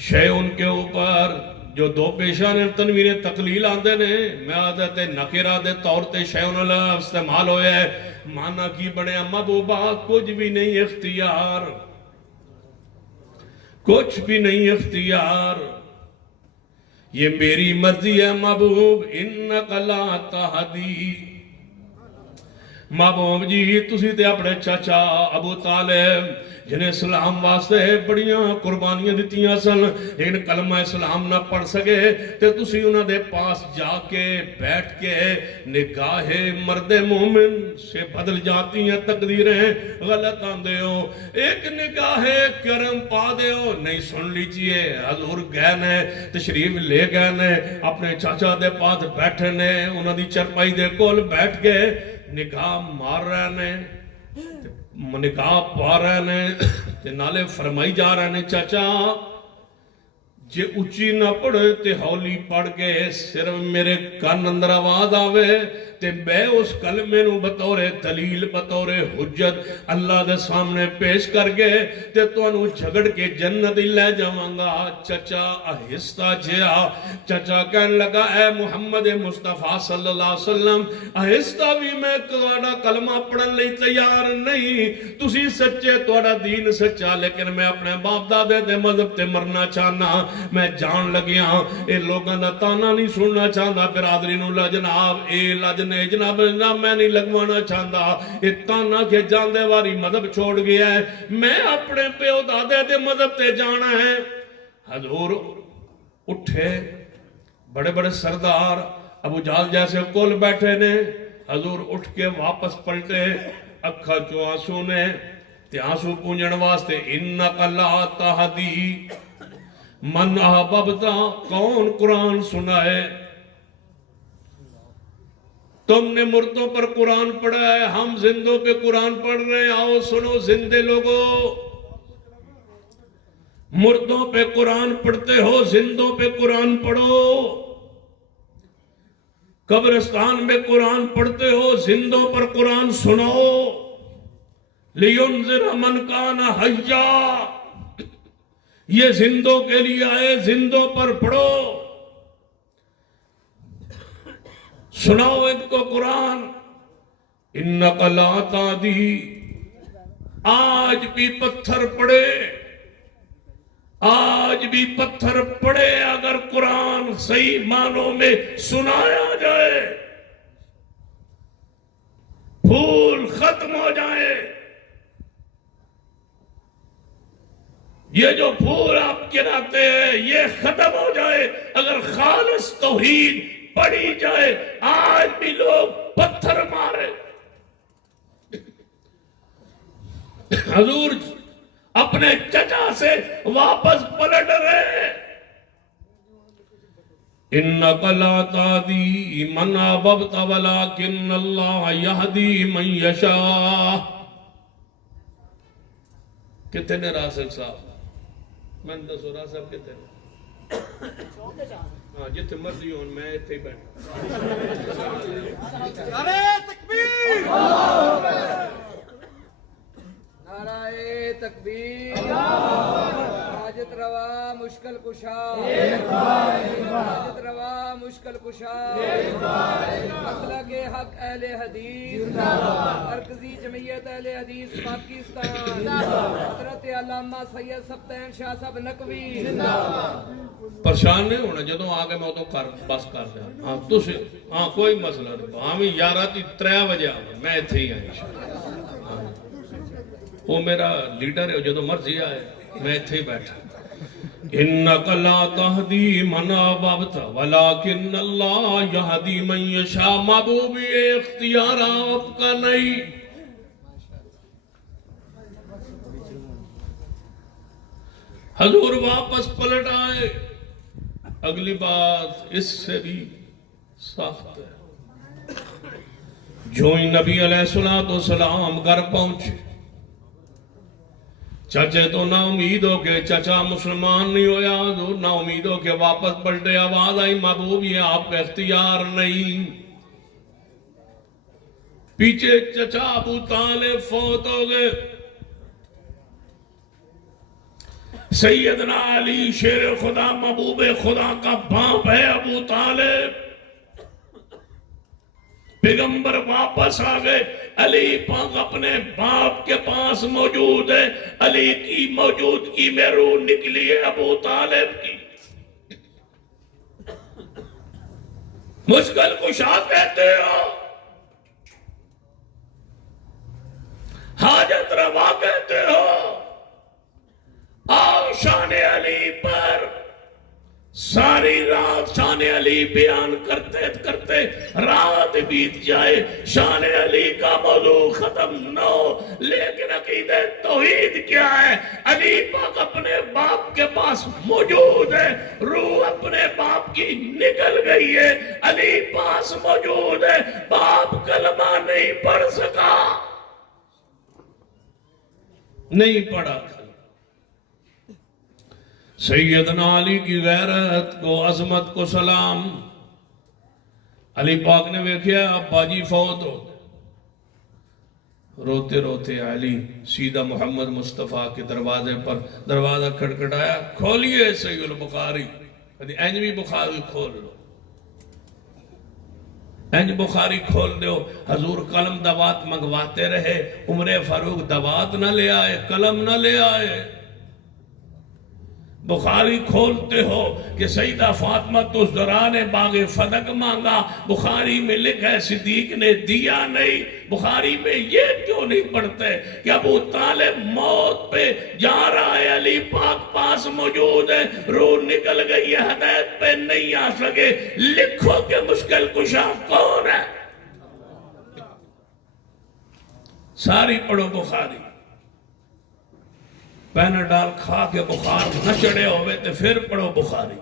شیئن کے اوپر جو دو پیشان تنویر تقلیل آندے نے میں عادت نکرہ دے طور تے شیئن اللہ استعمال ہوئے ہے مانا کی بڑے محبوبہ کچھ بھی نہیں اختیار، کچھ بھی نہیں اختیار، یہ میری مرضی ہے محبوب، انک لا تہدی۔ محبوب جی تسی تے اپنے چاچا ابو طالب جنہیں اسلام واسطے بڑیاں قربانیاں دیتیاں سن لیکن کلمہ اسلام نہ پڑھ سکے تے تسی انہاں دے پاس جا کے بیٹھ کے نگاہ مرد مومن سے بدل جاتی ہیں تقدیریں، غلط آندے ہو، ایک نگاہ کرم پا دے ہو، نہیں سن لیجئے حضور گئے نے تشریف لے گئے نے اپنے چاچا دے پاس بیٹھے نے انہاں دی چرپائی دے کول بیٹھ کے نگاہ مار رہے نے نکاح پا رہے نے تے نالے فرمائی جا رہے نے چاچا جے اچھی نہ پڑھے تے ہولی پڑھ کے صرف میرے کان اندر آواز آوے تے میں اس کلمے نو بطور دلیل بطور حجت اللہ دے سامنے پیش کر کے تے تو انو جھگڑ کے جنت لے جاؤں گا۔ چچا آہستہ جیا، چچا کہنے لگا اے محمد مصطفیٰ صلی اللہ علیہ وسلم آہستہ بھی میں توڑا کلمہ پڑھن لئی تیار نہیں، تسی سچے توڑا دین سچا لیکن میں اپنے باپ دادے دے مذہب تے مرنا چاہنا، میں جان لگیا اے لوگاں دا تانا نہیں سننا چاہتا، برادری نو جناب اے لجنے جناب میں نہیں لگوانا چاہتا، اے تانا کے جاندے واری مذہب چھوڑ گیا ہے، میں اپنے پیو دادے دے مذہب تے جانا ہے۔ حضور اٹھے، بڑے بڑے سردار ابو جہل جیسے کول بیٹھے نے، حضور اٹھ کے واپس پلٹے، اکھا چو آنسو نے تے آنسو پونجن واسطے انک لا تہدی من احببتا، کون قرآن سنائے؟ تم نے مردوں پر قرآن پڑھا ہے، ہم زندوں پہ قرآن پڑھ رہے ہیں، آؤ سنو زندے لوگوں، مردوں پہ قرآن پڑھتے ہو، زندوں پہ قرآن پڑھو، قبرستان میں قرآن پڑھتے ہو، زندوں پر قرآن سنو، لِيُنذِرَ مَنْ كَانَ حَيًّا، یہ زندوں کے لیے آئے، زندوں پر پڑھو، سناؤ ان کو قرآن۔ انک لا تہدی، آج بھی پتھر پڑے، آج بھی پتھر پڑے اگر قرآن صحیح معنوں میں سنایا جائے، پھول ختم ہو جائے، یہ جو پھول آپ گراتے ہیں یہ ختم ہو جائے، اگر خالص توحید پڑھی جائے، آج بھی لوگ پتھر مارے۔ حضور اپنے چچا سے واپس پلٹ رہے، انک لا تہدی من احببت ولکن اللہ یہدی من یشاء۔ کتنے راسل صاحب میں دسو راہ صاحب کتنے ہاں جتنے مرضی ہون میں اتنے ہی بیٹھا۔ نعرہ تکبیر، نعرہ تکبیر، حاجت روا مشکل کشا، حاجت روا مشکل کشا، مسلک حق اہل حدیث، مرکزی جمعیت اہل حدیث پاکستان، حضرت علامہ سید سبطین شاہ صاحب نقوی۔ پریشان نہیں ہونا جدوں آگے میں تو کر بس کر دیا، ہاں تسی ہاں کوئی مسئلہ نہیں، ہاں بھی 11:03 بجے آؤں میں اتنے ہی آئی، وہ میرا لیڈر ہے جدوں مرضی آئے میں اتنے ہی بیٹھا۔ انک لا تہدی من احببت ولکن اللہ یہدی من یشاء، محبوب یہ اختیار آپ کا نہیں۔ حضور واپس پلٹ آئے، اگلی بات اس سے بھی سخت ہے، جو ہی نبی علیہ السلام گھر پہنچے، چچے تو نا امید ہو کہ چچا مسلمان نہیں ہویا، نا امید ہو کہ واپس پلٹے، آواز آئی محبوب یہ آپ کا اختیار نہیں۔ پیچھے چچا ابو طالب فوت ہو گئے، سیدنا علی شیر خدا محبوب خدا کا باپ ہے ابو طالب، پیغمبر واپس آ گئے، علی پاک اپنے باپ کے پاس موجود ہے، علی کی موجودگی میں روح نکلی ہے ابو طالب کی۔ مشکل کشا کہتے ہو، حاجت روا کہتے ہو، آؤ شان علی پر ساری رات شان علی بیان کرتے کرتے رات بیت جائے، شان علی کا موضوع ختم نہ ہو، لیکن عقیدہ توحید کیا ہے؟ علی پاک اپنے باپ کے پاس موجود ہے، روح اپنے باپ کی نکل گئی ہے، علی پاس موجود ہے، باپ کلمہ نہیں پڑھ سکا، نہیں پڑھا۔ سیدنا علی کی غیرت کو، عظمت کو سلام۔ علی پاک نے دیکھا ابا جی فوت ہو، روتے روتے علی سیدھا محمد مصطفیٰ کے دروازے پر دروازہ کھٹکھٹایا، کھولیے صحیح البخاری، اینج بھی بخاری کھول لو، اینج بخاری کھول دو۔ حضور قلم دوات منگواتے رہے، عمر فاروق دوات نہ لے آئے، قلم نہ لے آئے۔ بخاری کھولتے ہو کہ سیدہ فاطمہ الزہرا نے باغ فدق مانگا، بخاری میں لکھا ہے صدیق نے دیا نہیں۔ بخاری میں یہ کیوں نہیں پڑھتے کہ ابو طالب موت پہ جا رہا ہے، علی پاک پاس موجود ہے، روح نکل گئی ہے، ہدایت پہ نہیں آ سکے، لکھو کہ مشکل کشا کون ہے؟ ساری پڑھو بخاری، پیناڈال کھا کے بخار نہ چڑھے ہوئے تو پھر پڑھو بخاری۔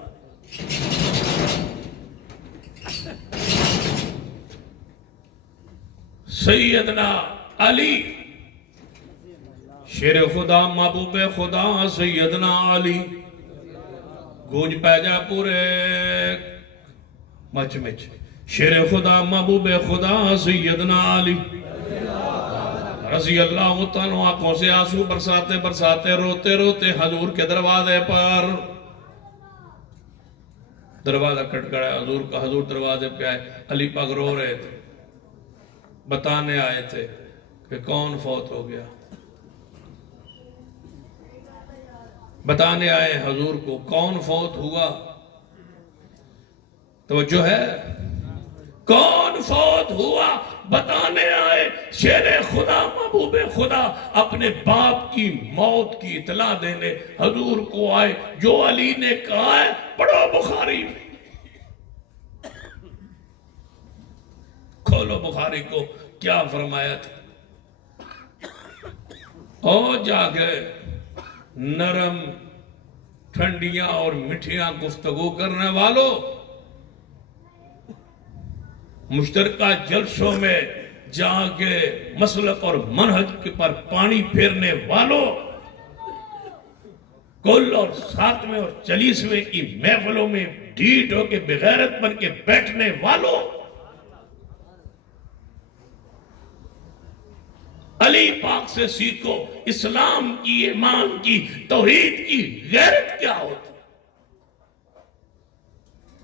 سیدنا علی شیر خدا محبوب خدا سیدنا علی، گونج پہ جا پورے مچ مچ، شیر خدا محبوب خدا سیدنا علی رضی اللہ تعالیٰ، آنکھوں سے آنسو برساتے برساتے روتے روتے حضور کے دروازے پر، دروازہ کھٹکھٹایا حضور کا، حضور دروازے پہ آئے، علی پاک رو رہے تھے، بتانے آئے تھے کہ کون فوت ہو گیا، بتانے آئے حضور کو کون فوت ہوا، توجہ ہے، کون فوت ہوا بتانے آئے۔ شیر خدا محبوب خدا اپنے باپ کی موت کی اطلاع دینے حضور کو آئے، جو علی نے کہا ہے پڑھو بخاری میں، کھولو بخاری کو، کیا فرمایا تھا؟ او جاگے نرم ٹھنڈیاں اور مٹھیاں گفتگو کرنے والوں، مشترکہ جلسوں میں جا کے مسلک اور منہج پر پانی پھیرنے والوں، کل اور ساتویں اور 40ویں کی محفلوں میں ڈھیٹ ہو کے بغیرت بن کے بیٹھنے والوں، علی پاک سے سیکھو اسلام کی، ایمان کی، توحید کی غیرت کیا ہوتی۔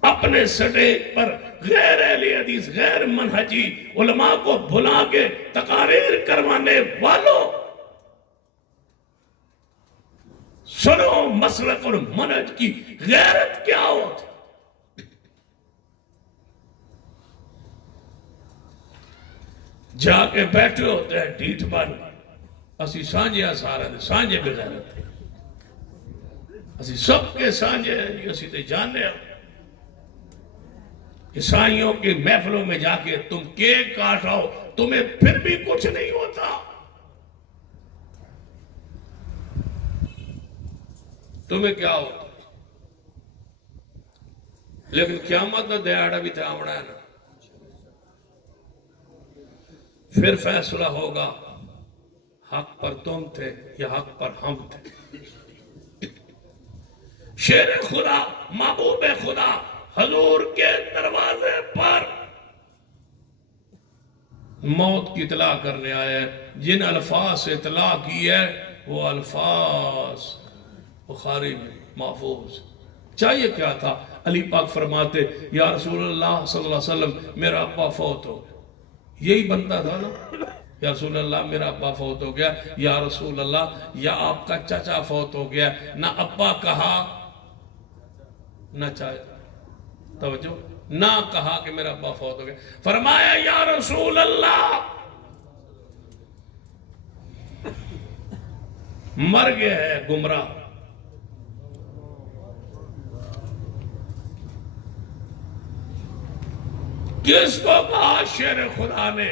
اپنے سٹیج پر غیر اہل حدیث، غیر منہجی علماء کو بھلا کے تقاریر کروانے والوں، سنو مسلک اور منہج کی غیرت کیا ہوتی۔ جا کے بیٹھے ہوتے ہیں ڈیٹ بن، اسی سانجے سارے دے سانجے بغیرت، اسی سب کے سانجے ہیں، اسی تے جانے ہیں۔ عیسائیوں کے محفلوں میں جا کے تم کیک کاٹاؤ، تمہیں پھر بھی کچھ نہیں ہوتا، تمہیں کیا ہوتا؟ لیکن قیامت میں دیاڑا بھی تھامنا ہے نا، پھر فیصلہ ہوگا حق پر تم تھے یا حق پر ہم تھے۔ شیر خدا محبوب خدا حضور کے دروازے پر موت کی اطلاع کرنے آئے، جن الفاظ سے اطلاع کی ہے وہ الفاظ بخاری میں محفوظ۔ چاہیے کیا تھا؟ علی پاک فرماتے یا رسول اللہ صلی اللہ علیہ وسلم میرا ابا فوت ہو گیا، یہی بنتا تھا نا، یا رسول اللہ میرا ابا فوت ہو گیا، یا رسول اللہ یا آپ کا چچا فوت ہو گیا، نہ ابا کہا نہ توجہ نہ کہا کہ میرا ابا فوت ہو گیا، فرمایا یا رسول اللہ مر گیا ہے گمراہ۔ کس کو کہا شیر خدا نے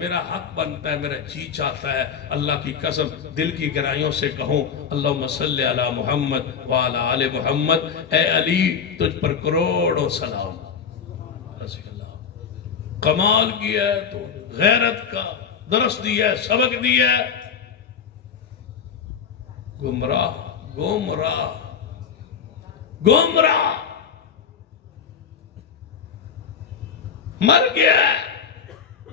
میرا حق بنتا ہے، میرا جی چاہتا ہے اللہ کی قسم دل کی گہرائیوں سے کہوں اللہم صلی علی محمد وعلی آل محمد، اے علی تجھ پر کروڑوں سلام۔ رضی اللہ کمال کیا ہے تو غیرت کا درس دیا ہے، سبق دیا ہے۔ گمراہ گمراہ گمراہ مر گیا ہے۔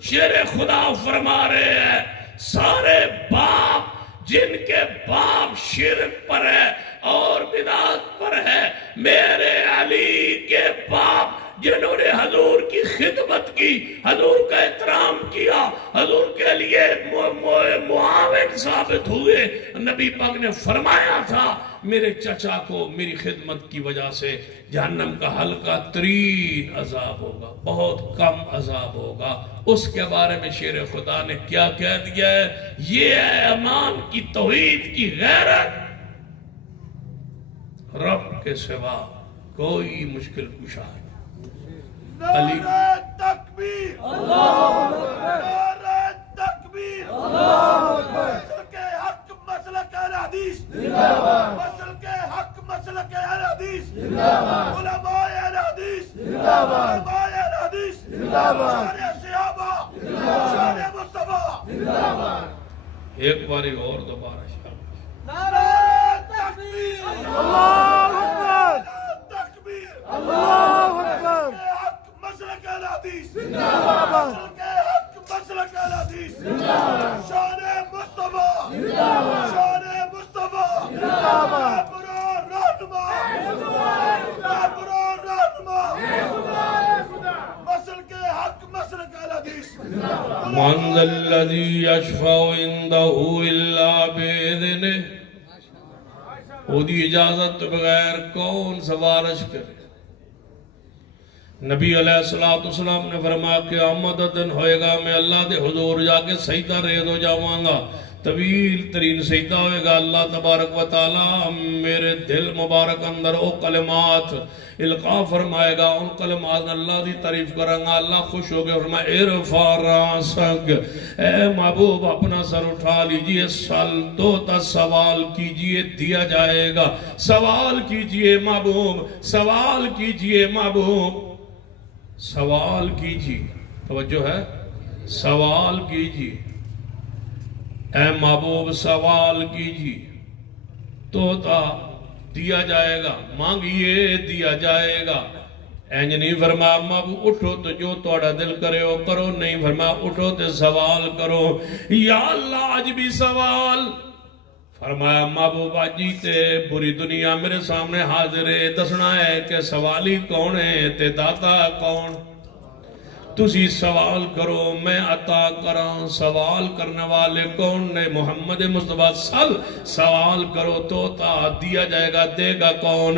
شیر خدا فرما رہے ہیں سارے باپ جن کے باپ شرک پر ہے اور بدعت پر ہے، میرے علی کے باپ جنہوں نے حضور کی خدمت کی، حضور کا احترام کیا، حضور کے لیے معاون ثابت ہوئے، نبی پاک نے فرمایا تھا میرے چچا کو میری خدمت کی وجہ سے جہنم کا ہلکا ترین عذاب ہوگا، بہت کم عذاب ہوگا۔ اس کے بارے میں شیر خدا نے کیا کہہ دیا ہے؟ یہ ہے امان کی توحید کی غیرت، رب کے سوا کوئی مشکل کشا ہے۔ علی نعرہ تکبیر، نعرہ تکبیر، مسلک حق مسلک اہل حدیث، مسلک حق مسلک اہل حدیث، علماء اہل حدیث، علماء اہل حدیث، شان صحابہ، شان مصطفیٰ۔ ایک باری اور دوبارہ شاہ نعرہ تکبیر، اللہ اکبر، تکبیر، اللہ اکبر، حق مسلک اہل حدیث، مسلک حق مسلک اہل حدیث، شان مصطفیٰ، شان مصطفیٰ، ابرار رہنما، ابرار رہنما، مسلک حق مسلک اہل حدیث۔ من ذا الذی یشفع عنده الا باذنہ، خودی اجازت تو بغیر کون سفارش کرے؟ نبی علیہ السلام نے فرمایا قیامت دن ہوئے گا میں اللہ دے حضور جا کے سجدہ ریز ہو جاواں گا، طویل ترین سجدہ ہوئے گا، اللہ تبارک و تعالی میرے دل مبارک اندر او کلمات القاء فرمائے گا، ان کلمات اللہ دی تعریف کریں گا، اللہ خوش ہو گئے، فرمائے ارفع راسک، اے محبوب اپنا سر اٹھا لیجئے، سل تو تا سوال کیجئے دیا جائے گا، سوال کیجئے محبوب، سوال کیجئے محبوب، سوال کیجئے، توجہ ہے، سوال کیجئے اے محبوب، سوال کیجئے توتا دیا جائے گا، مانگیے دیا جائے گا۔ اینج نہیں فرمایا محبوب اٹھو تو جو توڑا دل کرے ہو کرو، نہیں فرمایا اٹھو تو سوال کرو، یا اللہ آج بھی سوال۔ فرمایا محبوب آجی تے پوری دنیا میرے سامنے حاضر ہے، دسنا ہے کہ سوالی کون ہے تے داتا کون؟ تسی سوال کرو میں عطا کراں، سوال کرنے والے کون نے؟ محمد مصطفیٰ سل، سوال کرو تو دیا جائے گا، دے گا کون؟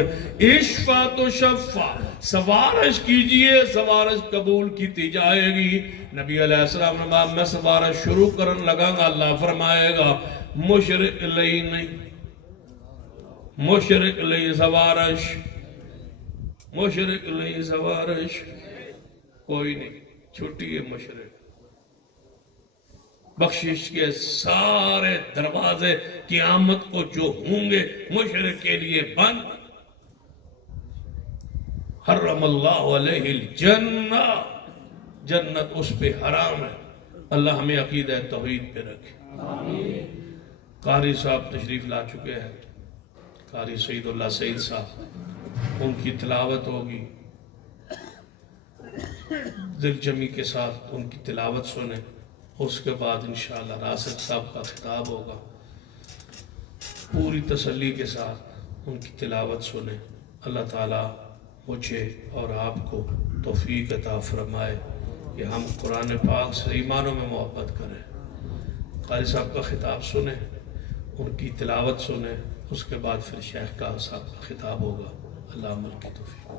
اشفا تو شفا، سفارش کیجئے سفارش قبول کی جائے گی۔ نبی علیہ السلام نے کہا میں سفارش شروع کرن لگا گا، اللہ فرمائے گا مشرق لئی نہیں، مشرق لئی سفارش، مشرق لئی سفارش کوئی نہیں، چھٹی ہے مشرق۔ بخشش کے سارے دروازے قیامت کو جو ہوں گے مشرق کے لیے بند۔ حرم اللہ علیہ الجنہ، جنت اس پہ حرام ہے۔ اللہ ہمیں عقیدہ توحید پہ رکھے۔ قاری صاحب تشریف لا چکے ہیں، قاری سعید اللہ سعید صاحب، ان کی تلاوت ہوگی، دل جمی کے ساتھ ان کی تلاوت سنیں، اس کے بعد انشاءاللہ راسد صاحب کا خطاب ہوگا، پوری تسلی کے ساتھ ان کی تلاوت سنیں۔ اللہ تعالیٰ مجھے اور آپ کو توفیق عطا فرمائے۔ کہ ہم قرآن پاک سے ایمانوں میں محبت کریں. قاری صاحب کا خطاب سنیں، ان کی تلاوت سنیں، اس کے بعد پھر شیخ کا صاحب کا خطاب ہوگا. اللہ عمل کی توفیق.